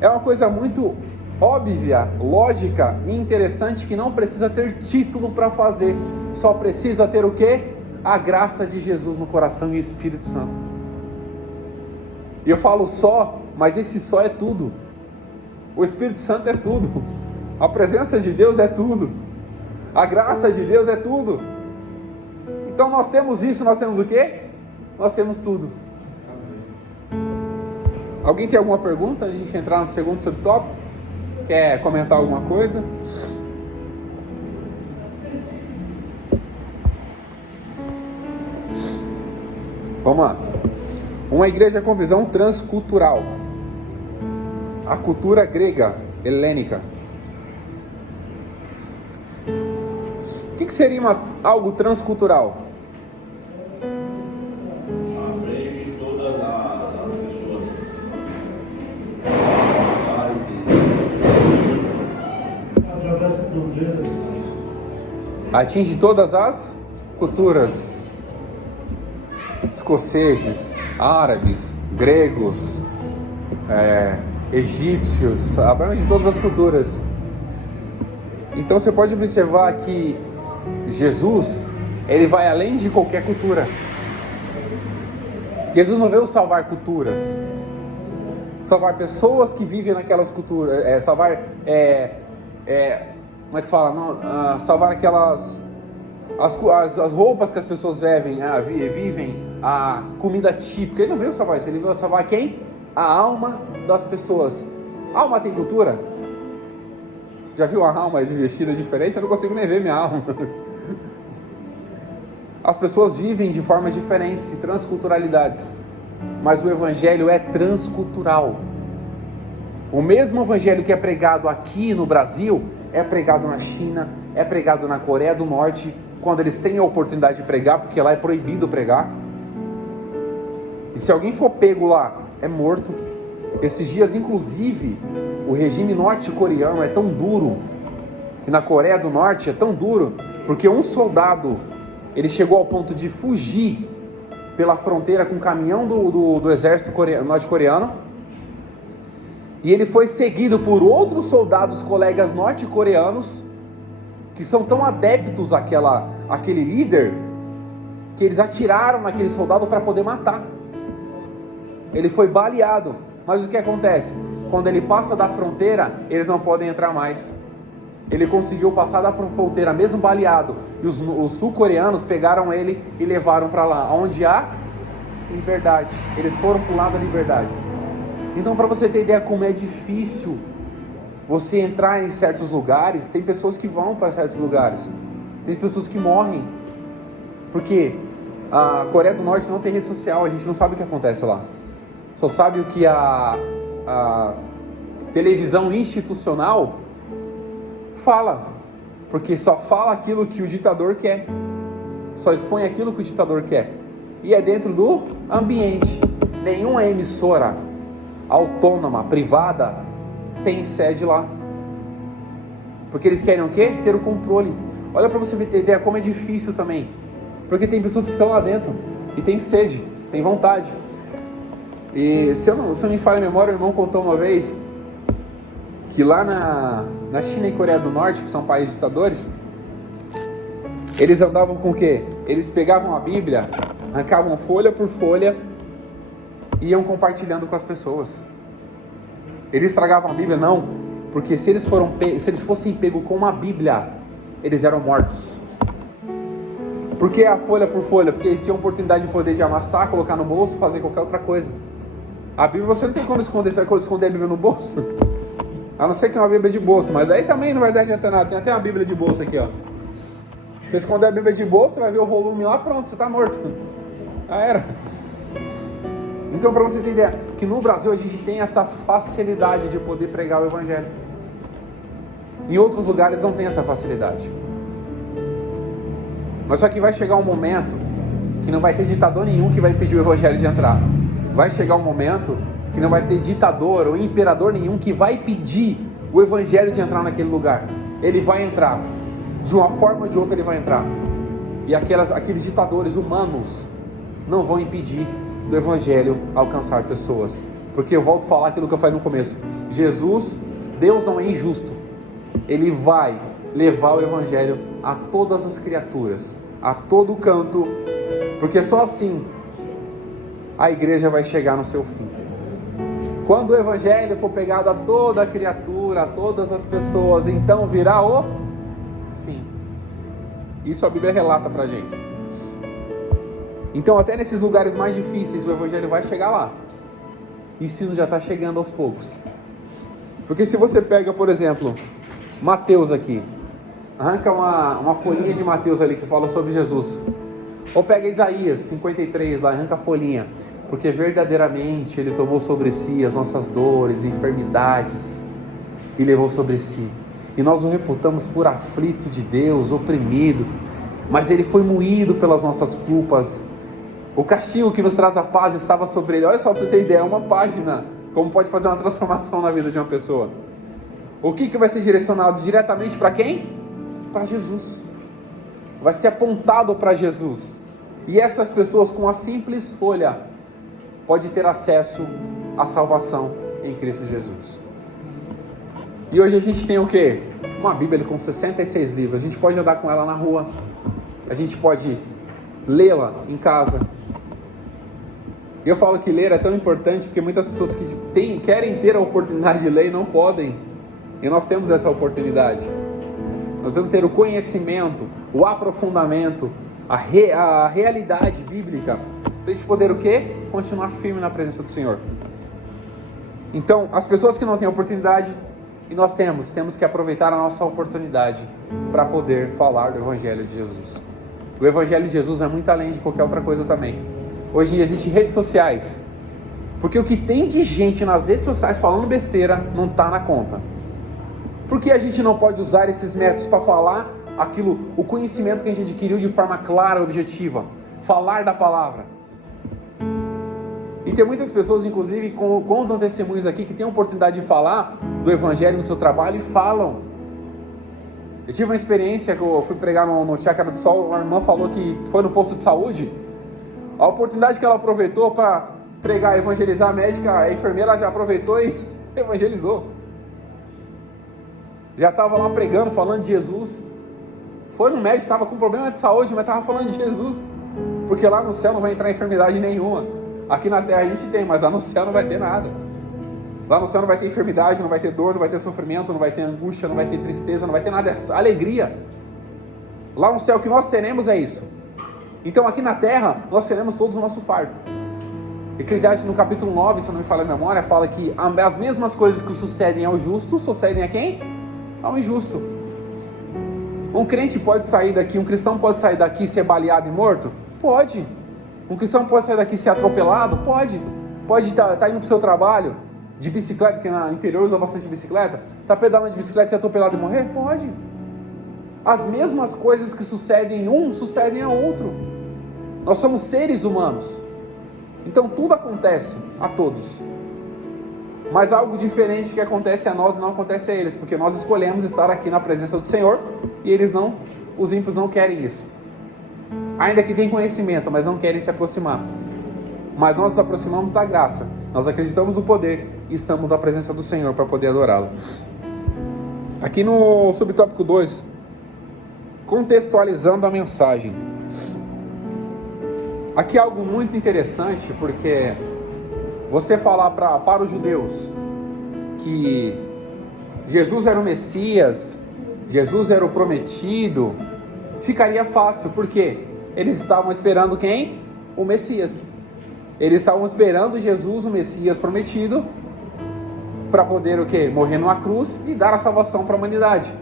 É uma coisa muito óbvia, lógica e interessante, que não precisa ter título para fazer. Só precisa ter o quê? A graça de Jesus no coração e o Espírito Santo. E eu falo só, mas esse só é tudo. O Espírito Santo é tudo. A presença de Deus é tudo. A graça de Deus é tudo. Então nós temos isso, nós temos o quê? Nós temos tudo. Alguém tem alguma pergunta? A gente entrar no segundo subtópico? Quer comentar alguma coisa? Vamos lá. Uma igreja com visão transcultural. A cultura grega, helênica. O que seria algo transcultural? Abrange todas as pessoas. Através da fronteira. Atinge todas as culturas. escoceses, árabes, gregos, egípcios, abrange todas as culturas. Então você pode observar que Jesus, ele vai além de qualquer cultura. Jesus não veio salvar culturas, salvar pessoas que vivem naquelas culturas, salvar, como é que fala? Não, salvar aquelas, as roupas que as pessoas vivem, a comida típica. Ele não veio salvar isso, ele veio salvar quem? A alma das pessoas. A alma tem cultura? Já viu uma alma de vestida diferente? Eu não consigo nem ver minha alma. As pessoas vivem de formas diferentes, transculturalidades, mas o evangelho é transcultural. O mesmo evangelho que é pregado aqui no Brasil é pregado na China, é pregado na Coreia do Norte, quando eles têm a oportunidade de pregar, porque lá é proibido pregar. E se alguém for pego lá, é morto. Esses dias, inclusive, o regime norte-coreano é tão duro, e na Coreia do Norte é tão duro, porque um soldado, ele chegou ao ponto de fugir pela fronteira com o caminhão do exército norte-coreano, e ele foi seguido por outros soldados, colegas norte-coreanos, que são tão adeptos àquele líder, que eles atiraram naquele soldado para poder matar. Ele foi baleado, mas o que acontece? Quando ele passa da fronteira, eles não podem entrar mais. Ele conseguiu passar da fronteira mesmo baleado, e os sul-coreanos pegaram ele e levaram para lá, onde há liberdade. Eles foram para o lado da liberdade. Então, para você ter ideia como é difícil você entrar em certos lugares, tem pessoas que vão para certos lugares, tem pessoas que morrem, porque a Coreia do Norte não tem rede social, a gente não sabe o que acontece lá, só sabe o que a televisão institucional fala, porque só fala aquilo que o ditador quer, só expõe aquilo que o ditador quer, e é dentro do ambiente. Nenhuma emissora autônoma, privada, tem sede lá, porque eles querem o quê? Ter o controle. Olha para você ter ideia como é difícil também, porque tem pessoas que estão lá dentro e tem sede, tem vontade. E se eu não me falha a memória, o irmão contou uma vez que lá na China e Coreia do Norte, que são países ditadores, eles andavam com o quê? Eles pegavam a Bíblia, arrancavam folha por folha e iam compartilhando com as pessoas. Eles estragavam a Bíblia? Não, porque se eles fossem pegos com uma Bíblia, eles eram mortos. Por que a folha por folha? Porque eles tinham a oportunidade de poder amassar, colocar no bolso, fazer qualquer outra coisa. A Bíblia você não tem como esconder, você vai esconder a Bíblia no bolso? A não ser que é uma Bíblia de bolso, mas aí também não vai dar adianta nada. Tem até uma Bíblia de bolso aqui, ó. Se você esconder a Bíblia de bolso, você vai ver o volume lá, pronto, você está morto. Já era. Então, para você ter ideia, que no Brasil a gente tem essa facilidade de poder pregar o Evangelho. Em outros lugares não tem essa facilidade. Mas só que vai chegar um momento que não vai ter ditador nenhum que vai impedir o Evangelho de entrar. Vai chegar um momento que não vai ter ditador ou imperador nenhum que vai impedir o Evangelho de entrar naquele lugar. Ele vai entrar. De uma forma ou de outra ele vai entrar. E aqueles ditadores humanos não vão impedir do Evangelho alcançar pessoas. Porque eu volto a falar aquilo que eu falei no começo. Jesus, Deus não é injusto. Ele vai levar o Evangelho a todas as criaturas, a todo canto, porque só assim a igreja vai chegar no seu fim. Quando o Evangelho for pegado a toda a criatura, a todas as pessoas, então virá o fim. Isso a Bíblia relata pra gente. Então até nesses lugares mais difíceis o Evangelho vai chegar lá. E isso já está chegando aos poucos. Porque se você pega, por exemplo, Mateus aqui, arranca uma folhinha de Mateus ali que fala sobre Jesus, ou pega Isaías 53 lá, arranca a folhinha, porque verdadeiramente Ele tomou sobre si as nossas dores, enfermidades, e levou sobre si, e nós o reputamos por aflito de Deus, oprimido, mas Ele foi moído pelas nossas culpas, o castigo que nos traz a paz estava sobre Ele. Olha só para você ter ideia, uma página, como pode fazer uma transformação na vida de uma pessoa. O que vai ser direcionado diretamente para quem? Para Jesus. Vai ser apontado para Jesus. E essas pessoas, com a simples folha, podem ter acesso à salvação em Cristo Jesus. E hoje a gente tem o quê? Uma Bíblia com 66 livros. A gente pode andar com ela na rua. A gente pode lê-la em casa. E eu falo que ler é tão importante porque muitas pessoas que querem ter a oportunidade de ler e não podem. E nós temos essa oportunidade. Nós vamos ter o conhecimento, o aprofundamento, a realidade bíblica, para a gente poder o quê? Continuar firme na presença do Senhor. Então, as pessoas que não têm oportunidade, e nós temos que aproveitar a nossa oportunidade para poder falar do Evangelho de Jesus. O Evangelho de Jesus é muito além de qualquer outra coisa também. Hoje existem redes sociais, porque o que tem de gente nas redes sociais falando besteira não está na conta. Por que a gente não pode usar esses métodos para falar o conhecimento que a gente adquiriu de forma clara e objetiva? Falar da palavra. E tem muitas pessoas, inclusive, contam testemunhos aqui que têm a oportunidade de falar do Evangelho no seu trabalho e falam. Eu tive uma experiência que eu fui pregar no Chácara do Sol, uma irmã falou que foi no posto de saúde. A oportunidade que ela aproveitou para pregar, evangelizar a médica, a enfermeira já aproveitou e evangelizou. Já estava lá pregando, falando de Jesus. Foi no médico, estava com problema de saúde, mas estava falando de Jesus. Porque lá no céu não vai entrar enfermidade nenhuma. Aqui na terra a gente tem, mas lá no céu não vai ter nada. Lá no céu não vai ter enfermidade, não vai ter dor, não vai ter sofrimento, não vai ter angústia, não vai ter tristeza, não vai ter nada, é alegria. Lá no céu o que nós teremos é isso. Então aqui na terra nós teremos todos o nosso fardo. Eclesiastes no capítulo 9, se eu não me falha a memória, fala que as mesmas coisas que sucedem ao justo, sucedem a quem? Ao injusto. Um crente pode sair daqui, um cristão pode sair daqui e ser baleado e morto? Pode. Um cristão pode sair daqui e ser atropelado? Pode. Pode estar indo para o seu trabalho de bicicleta, porque no interior usa bastante bicicleta, está pedalando de bicicleta e ser atropelado e morrer? Pode. As mesmas coisas que sucedem em um, sucedem a outro. Nós somos seres humanos. Então tudo acontece a todos. Mas algo diferente que acontece a nós não acontece a eles, porque nós escolhemos estar aqui na presença do Senhor e os ímpios não querem isso. Ainda que tenham conhecimento, mas não querem se aproximar. Mas nós nos aproximamos da graça, nós acreditamos no poder e estamos na presença do Senhor para poder adorá-lo. Aqui no subtópico 2, contextualizando a mensagem. Aqui é algo muito interessante, porque você falar para os judeus que Jesus era o Messias, Jesus era o prometido, ficaria fácil, porque eles estavam esperando quem? O Messias. Eles estavam esperando Jesus, o Messias prometido, para poder o quê? Morrer numa cruz e dar a salvação para a humanidade.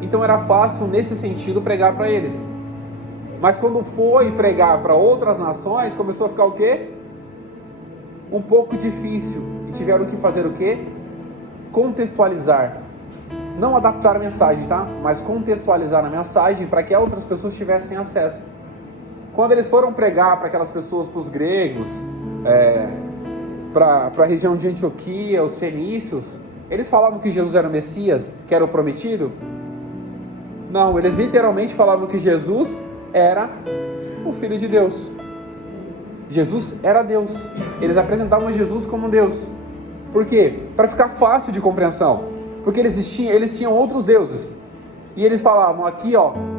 Então era fácil, nesse sentido, pregar para eles. Mas quando foi pregar para outras nações, começou a ficar o quê? Um pouco difícil. E tiveram que fazer o quê? Contextualizar. Não adaptar a mensagem, tá? Mas contextualizar a mensagem para que outras pessoas tivessem acesso. Quando eles foram pregar para aquelas pessoas, para os gregos, para a região de Antioquia, os fenícios, eles falavam que Jesus era o Messias, que era o prometido? Não, eles literalmente falavam que Jesus era o Filho de Deus. Jesus era Deus. Eles apresentavam Jesus como Deus. Por quê? Para ficar fácil de compreensão. Porque eles tinham outros deuses. E eles falavam aqui,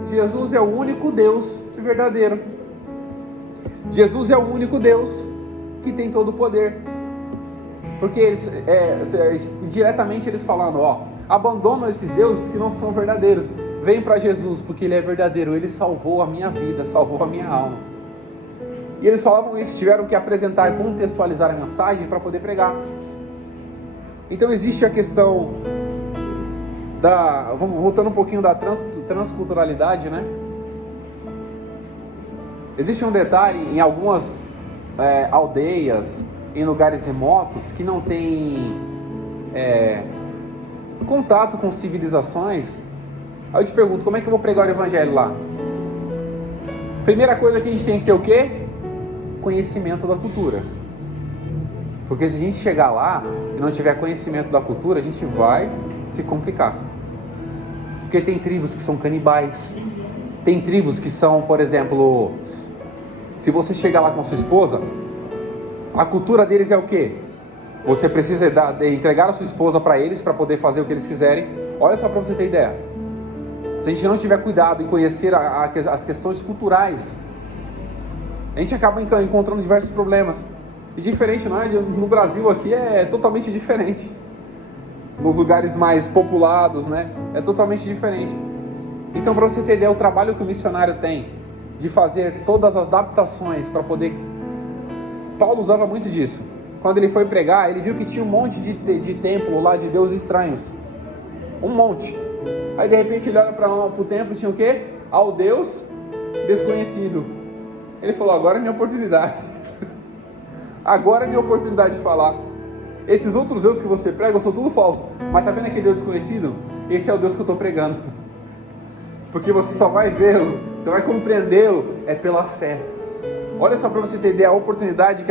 Jesus é o único Deus verdadeiro. Jesus é o único Deus que tem todo o poder. Porque eles, diretamente eles falando, abandonam esses deuses que não são verdadeiros. Vem para Jesus, porque Ele é verdadeiro. Ele salvou a minha vida, salvou a minha alma. E eles falavam isso, tiveram que apresentar, contextualizar a mensagem para poder pregar. Então existe a questão vamos voltando um pouquinho da transculturalidade, né? Existe um detalhe em algumas aldeias, em lugares remotos, que não tem contato com civilizações. Aí eu te pergunto, como é que eu vou pregar o evangelho lá? Primeira coisa que a gente tem que ter o quê? Conhecimento da cultura. Porque se a gente chegar lá e não tiver conhecimento da cultura, a gente vai se complicar. Porque tem tribos que são canibais, tem tribos que são, por exemplo, Se você chegar lá com a sua esposa, a cultura deles é o quê? Você precisa entregar a sua esposa para eles, para poder fazer o que eles quiserem. Olha só para você ter ideia. Se a gente não tiver cuidado em conhecer as questões culturais, a gente acaba encontrando diversos problemas. E diferente, não é? No Brasil aqui é totalmente diferente. Nos lugares mais populados, né? É totalmente diferente. Então, para você ter ideia, o trabalho que o missionário tem de fazer todas as adaptações para poder... Paulo usava muito disso. Quando ele foi pregar, ele viu que tinha um monte de templo lá de deuses estranhos. Um monte. Aí de repente ele olha para o templo e tinha o quê? Ao Deus desconhecido. Ele falou, agora é minha oportunidade. Agora é minha oportunidade de falar. Esses outros deuses que você prega são tudo falso. Mas tá vendo aquele Deus desconhecido? Esse é o Deus que eu estou pregando. Porque você só vai vê-lo, você vai compreendê-lo, é pela fé. Olha só para você ter ideia a oportunidade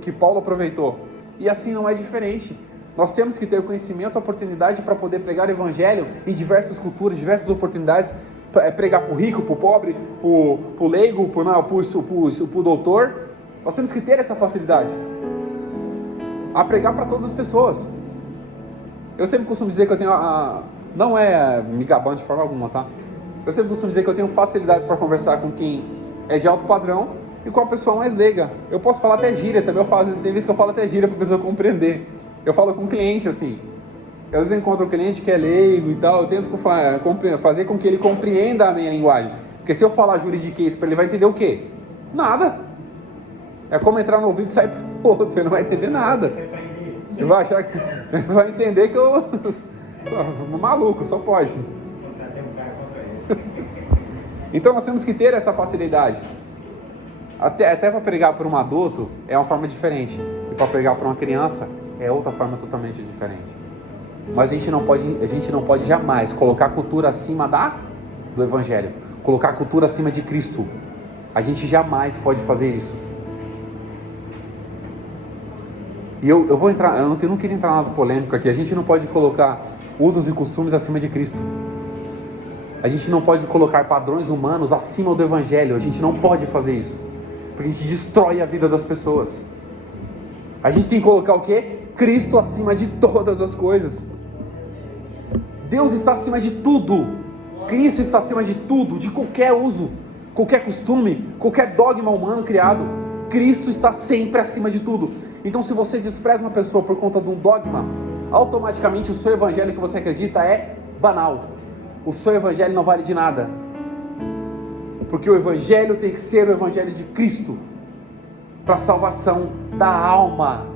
que Paulo aproveitou. E assim não é diferente. Nós temos que ter conhecimento, oportunidade para poder pregar o evangelho em diversas culturas, diversas oportunidades, pregar para o rico, para o pobre, para o leigo, para o doutor. Nós temos que ter essa facilidade a pregar para todas as pessoas. Eu sempre costumo dizer que eu tenho não é me gabando de forma alguma, tá? Eu sempre costumo dizer que eu tenho facilidades para conversar com quem é de alto padrão e com a pessoa mais leiga. Eu posso falar até gíria também, tem vezes que eu falo até gíria para a pessoa compreender. Eu falo com o cliente assim, às vezes eu encontro um cliente que é leigo e tal, eu tento fazer com que ele compreenda a minha linguagem, porque se eu falar juridiquês para ele, vai entender o quê? Nada. É como entrar no ouvido e sair pro outro, ele não vai entender nada. Ele vai achar que... vai entender que eu... maluco, só pode. Então nós temos que ter essa facilidade. Até para pregar para um adulto é uma forma diferente. E para pregar para uma criança é outra forma totalmente diferente. Mas a gente não pode jamais colocar a cultura acima do Evangelho. Colocar a cultura acima de Cristo. A gente jamais pode fazer isso. E eu vou entrar, eu não queria entrar nada polêmico aqui. A gente não pode colocar usos e costumes acima de Cristo. A gente não pode colocar padrões humanos acima do Evangelho. A gente não pode fazer isso. Porque a gente destrói a vida das pessoas. A gente tem que colocar o quê? Cristo acima de todas as coisas. Deus está acima de tudo. Cristo está acima de tudo, de qualquer uso, qualquer costume, qualquer dogma humano criado. Cristo está sempre acima de tudo. Então, se você despreza uma pessoa por conta de um dogma, automaticamente o seu evangelho que você acredita é banal. O seu evangelho não vale de nada. Porque o evangelho tem que ser o evangelho de Cristo, para a salvação da alma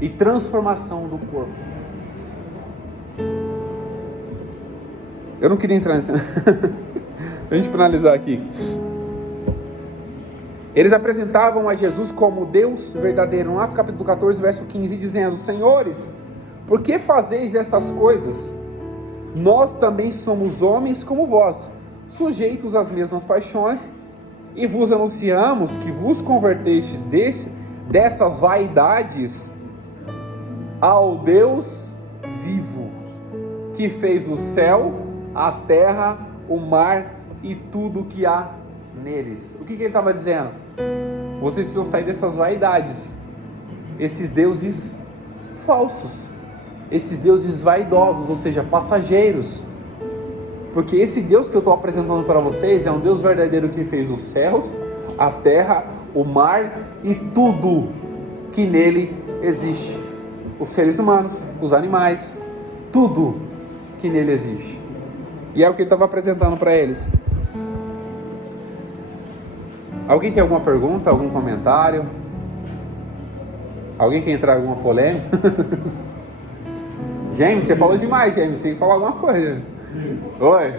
e transformação do corpo. Eu não queria entrar nisso. A gente finalizar aqui. Eles apresentavam a Jesus como Deus verdadeiro. No Atos capítulo 14, verso 15, dizendo: Senhores, por que fazeis essas coisas? Nós também somos homens como vós, sujeitos às mesmas paixões, e vos anunciamos que vos convertestes dessas vaidades ao Deus vivo, que fez o céu, a terra, o mar e tudo o que há neles. O que ele estava dizendo? Vocês precisam sair dessas vaidades, esses deuses falsos, esses deuses vaidosos, ou seja, passageiros. Porque esse Deus que eu estou apresentando para vocês é um Deus verdadeiro que fez os céus, a terra, o mar e tudo que nele existe. Os seres humanos, os animais, tudo que nele existe. E é o que ele estava apresentando para eles. Alguém tem alguma pergunta, algum comentário? Alguém quer entrar em alguma polêmica? James, você falou demais, James. Você tem que falar alguma coisa. Oi.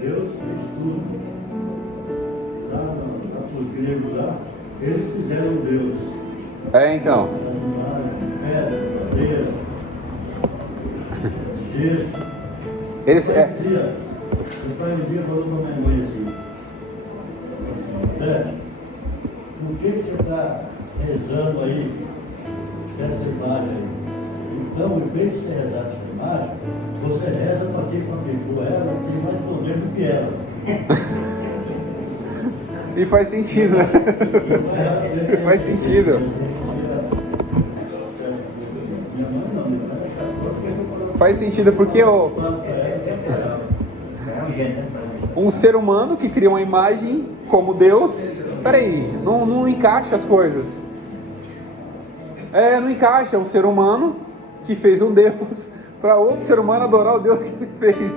Deus fez tudo. Lá os gregos lá, eles fizeram Deus. É, então. Pedra, madeira, gesso. Eles O pai um dia falou para minha mãe assim: Zé, por que você está rezando aí essa imagem aí? Então, em vez de você rezar essa imagem, você reza para quem fabricou ela, tem mais poder do que ela. E faz sentido, né? E faz sentido. Faz sentido porque um ser humano que cria uma imagem como Deus, peraí, não encaixa as coisas. Não encaixa um ser humano que fez um Deus para outro ser humano adorar o Deus que ele fez.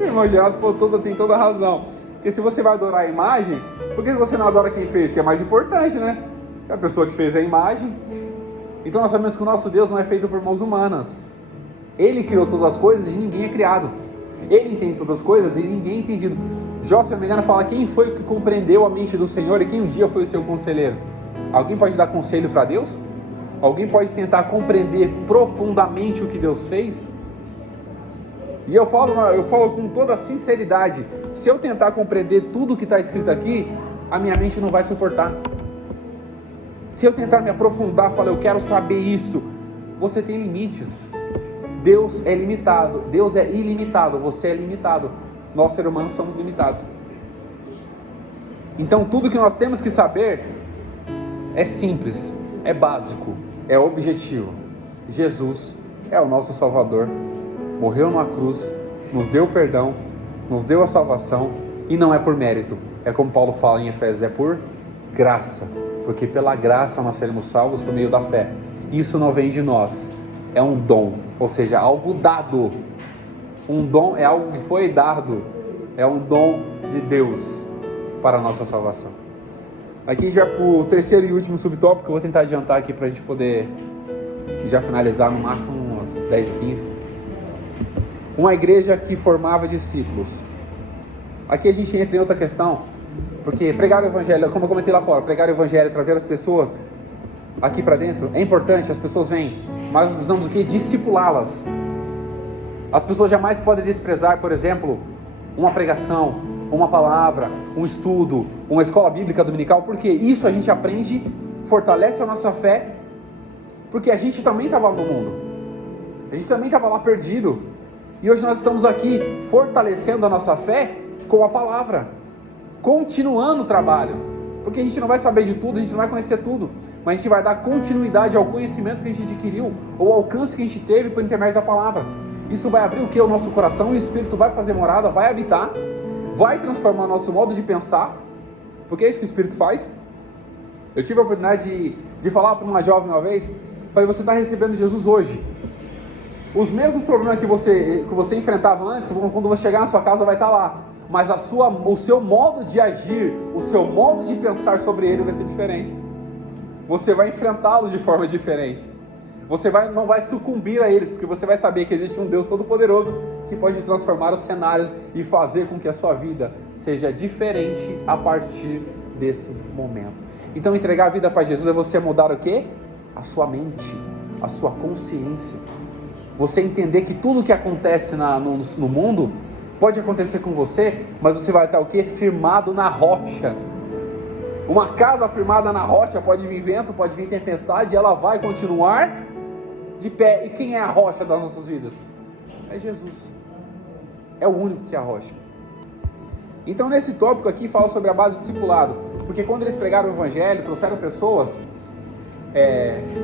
O irmão Geraldo tem toda a razão. Porque se você vai adorar a imagem, por que você não adora quem fez? Que é mais importante, né? É a pessoa que fez a imagem. Então nós sabemos que o nosso Deus não é feito por mãos humanas. Ele criou todas as coisas e ninguém é criado. Ele entende todas as coisas e ninguém é entendido. Jó, se não me engano, fala quem foi que compreendeu a mente do Senhor e quem um dia foi o seu conselheiro. Alguém pode dar conselho para Deus? Alguém pode tentar compreender profundamente o que Deus fez? E eu falo com toda a sinceridade, se eu tentar compreender tudo o que está escrito aqui, a minha mente não vai suportar. Se eu tentar me aprofundar, falar, eu quero saber isso, você tem limites. Deus é limitado, Deus é ilimitado, você é limitado. Nós, seres humanos, somos limitados. Então, tudo que nós temos que saber é simples, é básico, é objetivo. Jesus é o nosso Salvador, morreu numa cruz, nos deu perdão, nos deu a salvação, e não é por mérito, é como Paulo fala em Efésios, é por graça, porque pela graça nós seremos salvos por meio da fé. Isso não vem de nós, é um dom, ou seja, algo dado. Um dom é algo que foi dado, é um dom de Deus para a nossa salvação. Aqui já para o terceiro e último subtópico, eu vou tentar adiantar aqui para a gente poder já finalizar no máximo umas 10 e 15. Uma igreja que formava discípulos. Aqui a gente entra em outra questão, porque pregar o evangelho, como eu comentei lá fora, pregar o evangelho, trazer as pessoas aqui para dentro, é importante, as pessoas vêm, mas nós precisamos o quê? Discipulá-las. As pessoas jamais podem desprezar, por exemplo, uma pregação, uma palavra, um estudo, uma escola bíblica dominical, porque isso a gente aprende, fortalece a nossa fé, porque a gente também estava no mundo, a gente também estava lá perdido, e hoje nós estamos aqui fortalecendo a nossa fé com a palavra, continuando o trabalho, porque a gente não vai saber de tudo, a gente não vai conhecer tudo, mas a gente vai dar continuidade ao conhecimento que a gente adquiriu, ou ao alcance que a gente teve por intermédio da palavra. Isso vai abrir o que? O nosso coração, o Espírito vai fazer morada, vai habitar, vai transformar o nosso modo de pensar, porque é isso que o Espírito faz. Eu tive a oportunidade de falar para uma jovem uma vez, falei, você está recebendo Jesus hoje. Os mesmos problemas que você enfrentava antes, quando você chegar na sua casa vai estar lá, mas o seu modo de agir, o seu modo de pensar sobre ele vai ser diferente. Você vai enfrentá-los de forma diferente. Você não vai sucumbir a eles, porque você vai saber que existe um Deus Todo-Poderoso que pode transformar os cenários e fazer com que a sua vida seja diferente a partir desse momento. Então, entregar a vida para Jesus é você mudar o quê? A mente, a sua consciência. Você entender que tudo que acontece no mundo pode acontecer com você, mas você vai estar o quê? Firmado na rocha. Uma casa firmada na rocha, pode vir vento, pode vir tempestade, e ela vai continuar de pé. E quem é a rocha das nossas vidas? É Jesus. É o único que é a rocha. Então nesse tópico aqui fala sobre a base do discipulado, porque quando eles pregaram o evangelho, trouxeram pessoas,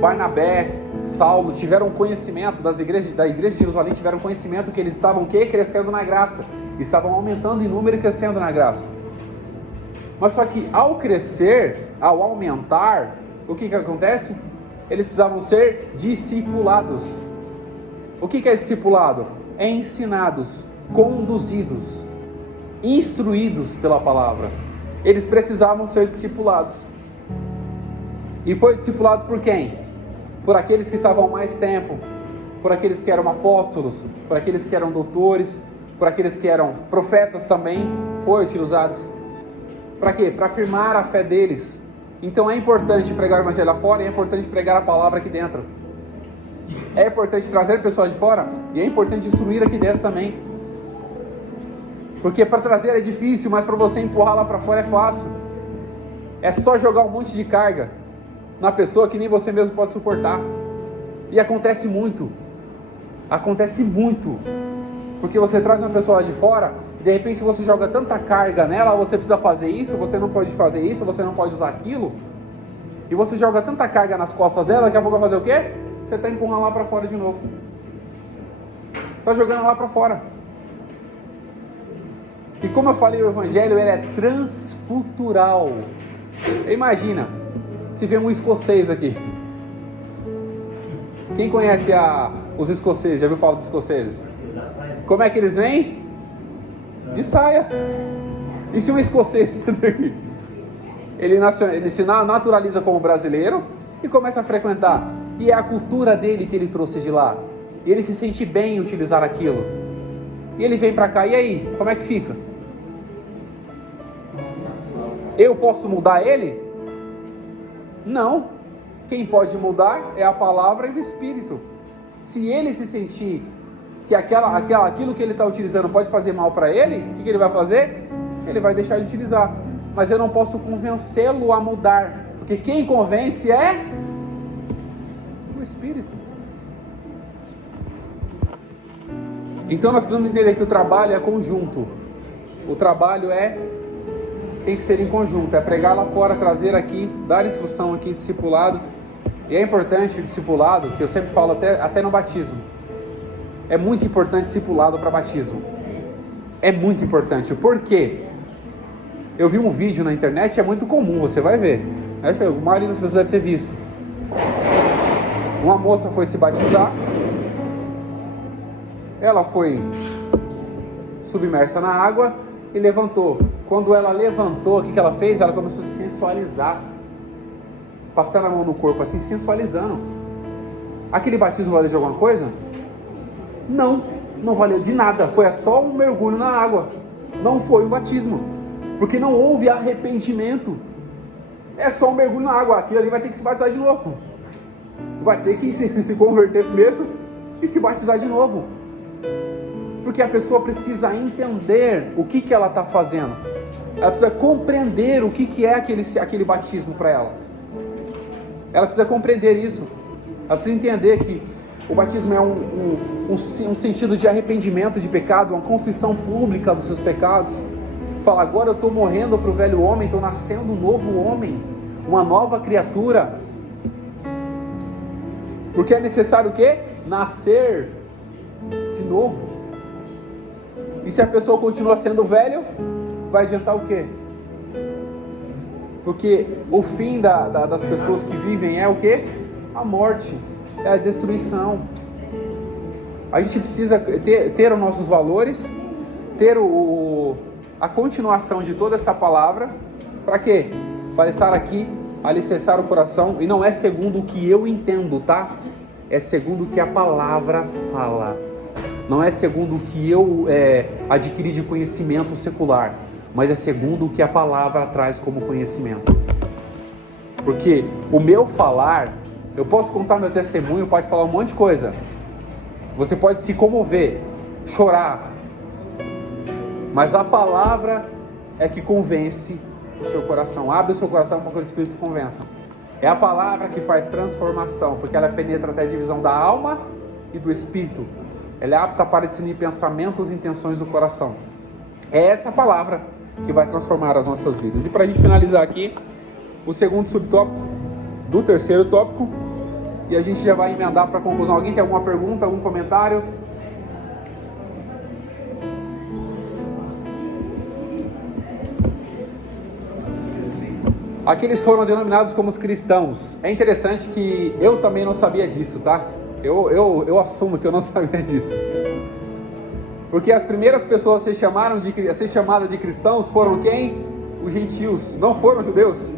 Barnabé, Saulo, tiveram conhecimento da igreja de Jerusalém, tiveram conhecimento que eles estavam o quê? Crescendo na graça, estavam aumentando em número e crescendo na graça. Mas só que ao crescer, ao aumentar, o que acontece? Eles precisavam ser discipulados. O que é discipulado? É ensinados, conduzidos, instruídos pela palavra. Eles precisavam ser discipulados. E foi discipulados por quem? Por aqueles que estavam há mais tempo, por aqueles que eram apóstolos, por aqueles que eram doutores, por aqueles que eram profetas também, foram utilizados. Para quê? Para afirmar a fé deles. Então é importante pregar o evangelho lá fora e é importante pregar a palavra aqui dentro. É importante trazer pessoas de fora e é importante instruir aqui dentro também. Porque para trazer é difícil, mas para você empurrar lá para fora é fácil. É só jogar um monte de carga na pessoa que nem você mesmo pode suportar. E acontece muito. Porque você traz uma pessoa lá de fora e De repente você joga tanta carga nela, você precisa fazer isso, você não pode fazer isso, você não pode usar aquilo. E você joga tanta carga nas costas dela, daqui a pouco vai fazer o quê? Você está empurrando lá para fora de novo. Está jogando lá para fora. E como eu falei, o evangelho ele é transcultural. Imagina, se vê um escocês aqui. Quem conhece os escoceses? Já ouviu falar dos escoceses? Como é que eles vêm? De saia. E se um escocês ele se naturaliza como brasileiro e começa a frequentar, e é a cultura dele que ele trouxe de lá, e ele se sente bem em utilizar aquilo, e ele vem para cá, e aí? Como é que fica? Eu posso mudar ele? Não. Quem pode mudar é a palavra e o Espírito. Se ele se sentir que aquilo que ele está utilizando pode fazer mal para ele, o que ele vai fazer? Ele vai deixar de utilizar. Mas eu não posso convencê-lo a mudar, porque quem convence é o Espírito. Então nós precisamos entender que o trabalho é conjunto. O trabalho tem que ser em conjunto, é pregar lá fora, trazer aqui, dar instrução aqui, discipulado. E é importante o discipulado, que eu sempre falo até no batismo. É muito importante discipulado para batismo. É muito importante. Por quê? Eu vi um vídeo na internet, é muito comum, você vai ver. Acho que a maioria das pessoas deve ter visto. Uma moça foi se batizar. Ela foi submersa na água e levantou. Quando ela levantou, o que ela fez? Ela começou a se sensualizar. Passando a mão no corpo assim, sensualizando. Aquele batismo valeu de alguma coisa? Não valeu de nada. Foi só um mergulho na água. Não foi um batismo. Porque não houve arrependimento. É só um mergulho na água. Aquilo ali vai ter que se batizar de novo. Vai ter que se converter primeiro e se batizar de novo. Porque a pessoa precisa entender o que ela está fazendo. Ela precisa compreender o que é aquele batismo para ela. Ela precisa compreender isso. Ela precisa entender que o batismo é um sentido de arrependimento de pecado, uma confissão pública dos seus pecados. Fala, agora eu estou morrendo para o velho homem, estou nascendo um novo homem, uma nova criatura. Porque é necessário o quê? Nascer de novo. E se a pessoa continua sendo velho, vai adiantar o quê? Porque o fim das pessoas que vivem é o quê? A morte, é a destruição. A gente precisa ter os nossos valores, ter a continuação de toda essa palavra. Para quê? Para estar aqui, alicerçar o coração. E não é segundo o que eu entendo, tá? É segundo o que a palavra fala. Não é segundo o que eu adquiri de conhecimento secular, mas é segundo o que a palavra traz como conhecimento. Porque o meu falar, eu posso contar meu testemunho, pode falar um monte de coisa. Você pode se comover, chorar. Mas a palavra é que convence o seu coração. Abre o seu coração para que o Espírito convença. É a palavra que faz transformação, porque ela penetra até a divisão da alma e do Espírito. Ela é apta para discernir pensamentos e intenções do coração. É essa palavra que vai transformar as nossas vidas. E para a gente finalizar aqui, o segundo subtópico do terceiro tópico, e a gente já vai emendar para a conclusão. Alguém tem alguma pergunta, algum comentário? Aqueles foram denominados como os cristãos. É interessante que eu também não sabia disso, tá? Eu assumo que eu não sabia disso. Porque as primeiras pessoas a ser chamadas de cristãos foram quem? Os gentios. Não foram judeus.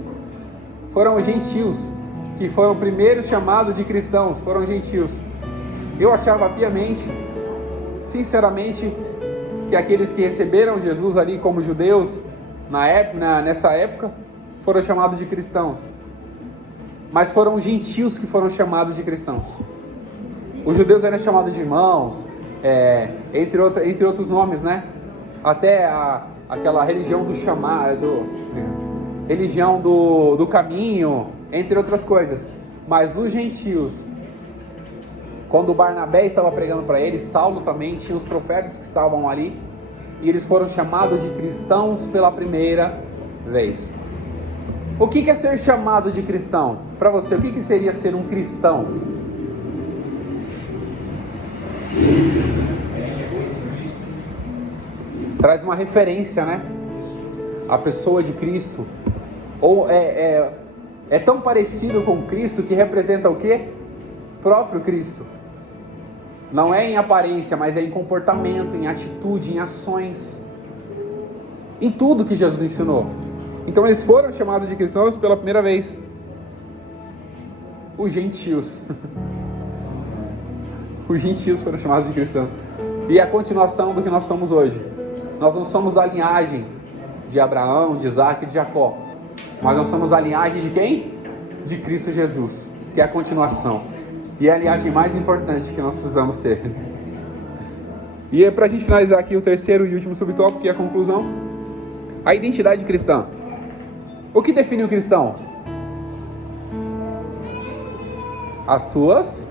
Foram os gentios que foram primeiros chamados de cristãos. Foram gentios. Eu achava piamente, sinceramente, que aqueles que receberam Jesus ali como judeus nessa época foram chamados de cristãos. Mas foram os gentios que foram chamados de cristãos. Os judeus eram chamados de irmãos, entre outros nomes, né? Até aquela religião religião do caminho, entre outras coisas. Mas os gentios, quando Barnabé estava pregando para eles, Saulo também, tinha os profetas que estavam ali, e eles foram chamados de cristãos pela primeira vez. O que é ser chamado de cristão? Para você, o que seria ser um cristão? Traz uma referência, né? A pessoa de Cristo. Ou é tão parecido com Cristo que representa o quê? Próprio Cristo. Não é em aparência, mas é em comportamento, em atitude, em ações. Em tudo que Jesus ensinou. Então eles foram chamados de cristãos pela primeira vez. Os gentios. Os gentios foram chamados de cristãos. E é a continuação do que nós somos hoje. Nós não somos da linhagem de Abraão, de Isaac e de Jacó. Mas nós somos da linhagem de quem? De Cristo Jesus. Que é a continuação. E é a linhagem mais importante que nós precisamos ter. E para a gente finalizar aqui o terceiro e último subtópico, que é a conclusão. A identidade cristã. O que define o cristão? As suas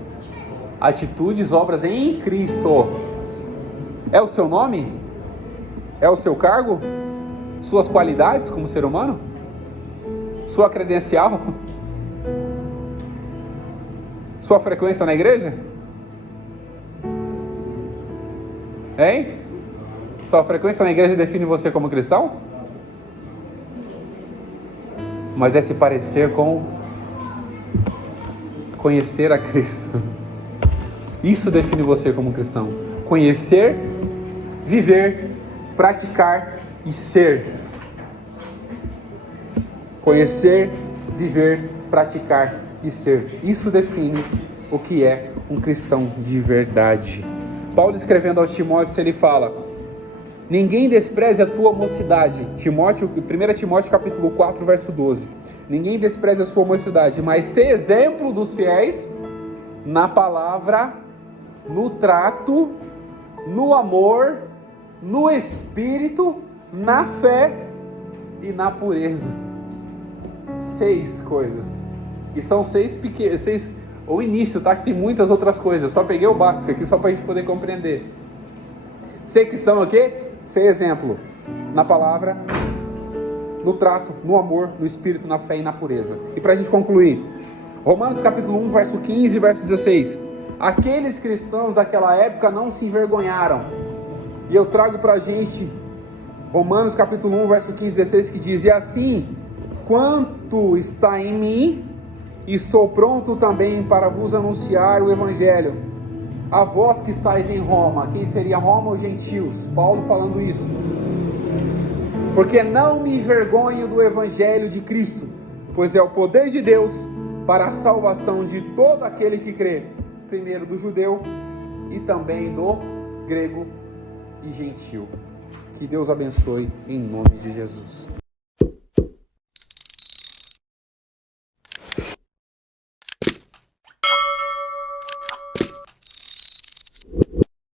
atitudes, obras em Cristo. É o seu nome? É o seu cargo? Suas qualidades como ser humano? Sua credencial? Sua frequência na igreja? Hein? Sua frequência na igreja define você como cristão? Mas é se parecer com conhecer a Cristo. Isso define você como cristão. Conhecer, viver, praticar e ser. Conhecer, viver, praticar e ser. Isso define o que é um cristão de verdade. Paulo, escrevendo aos Timóteos, ele fala: ninguém despreze a tua mocidade. 1 Timóteo capítulo 4, verso 12. Ninguém despreze a sua mocidade, mas ser exemplo dos fiéis na palavra, no trato, no amor, no espírito, na fé e na pureza. 6 coisas. E são 6 pequenas, 6, o início, tá? Que tem muitas outras coisas. Só peguei o básico aqui só para a gente poder compreender. Ser cristão aqui, ser exemplo na palavra, no trato, no amor, no espírito, na fé e na pureza. E para a gente concluir, Romanos capítulo 1, verso 15 e verso 16. Aqueles cristãos daquela época não se envergonharam. E eu trago para a gente Romanos capítulo 1, verso 15 e 16, que diz: e assim, quanto está em mim, estou pronto também para vos anunciar o evangelho. A vós que estáis em Roma. Quem seria Roma? Os gentios. Paulo falando isso. Porque não me envergonho do evangelho de Cristo, pois é o poder de Deus para a salvação de todo aquele que crê, primeiro do judeu e também do grego e gentil. Que Deus abençoe em nome de Jesus.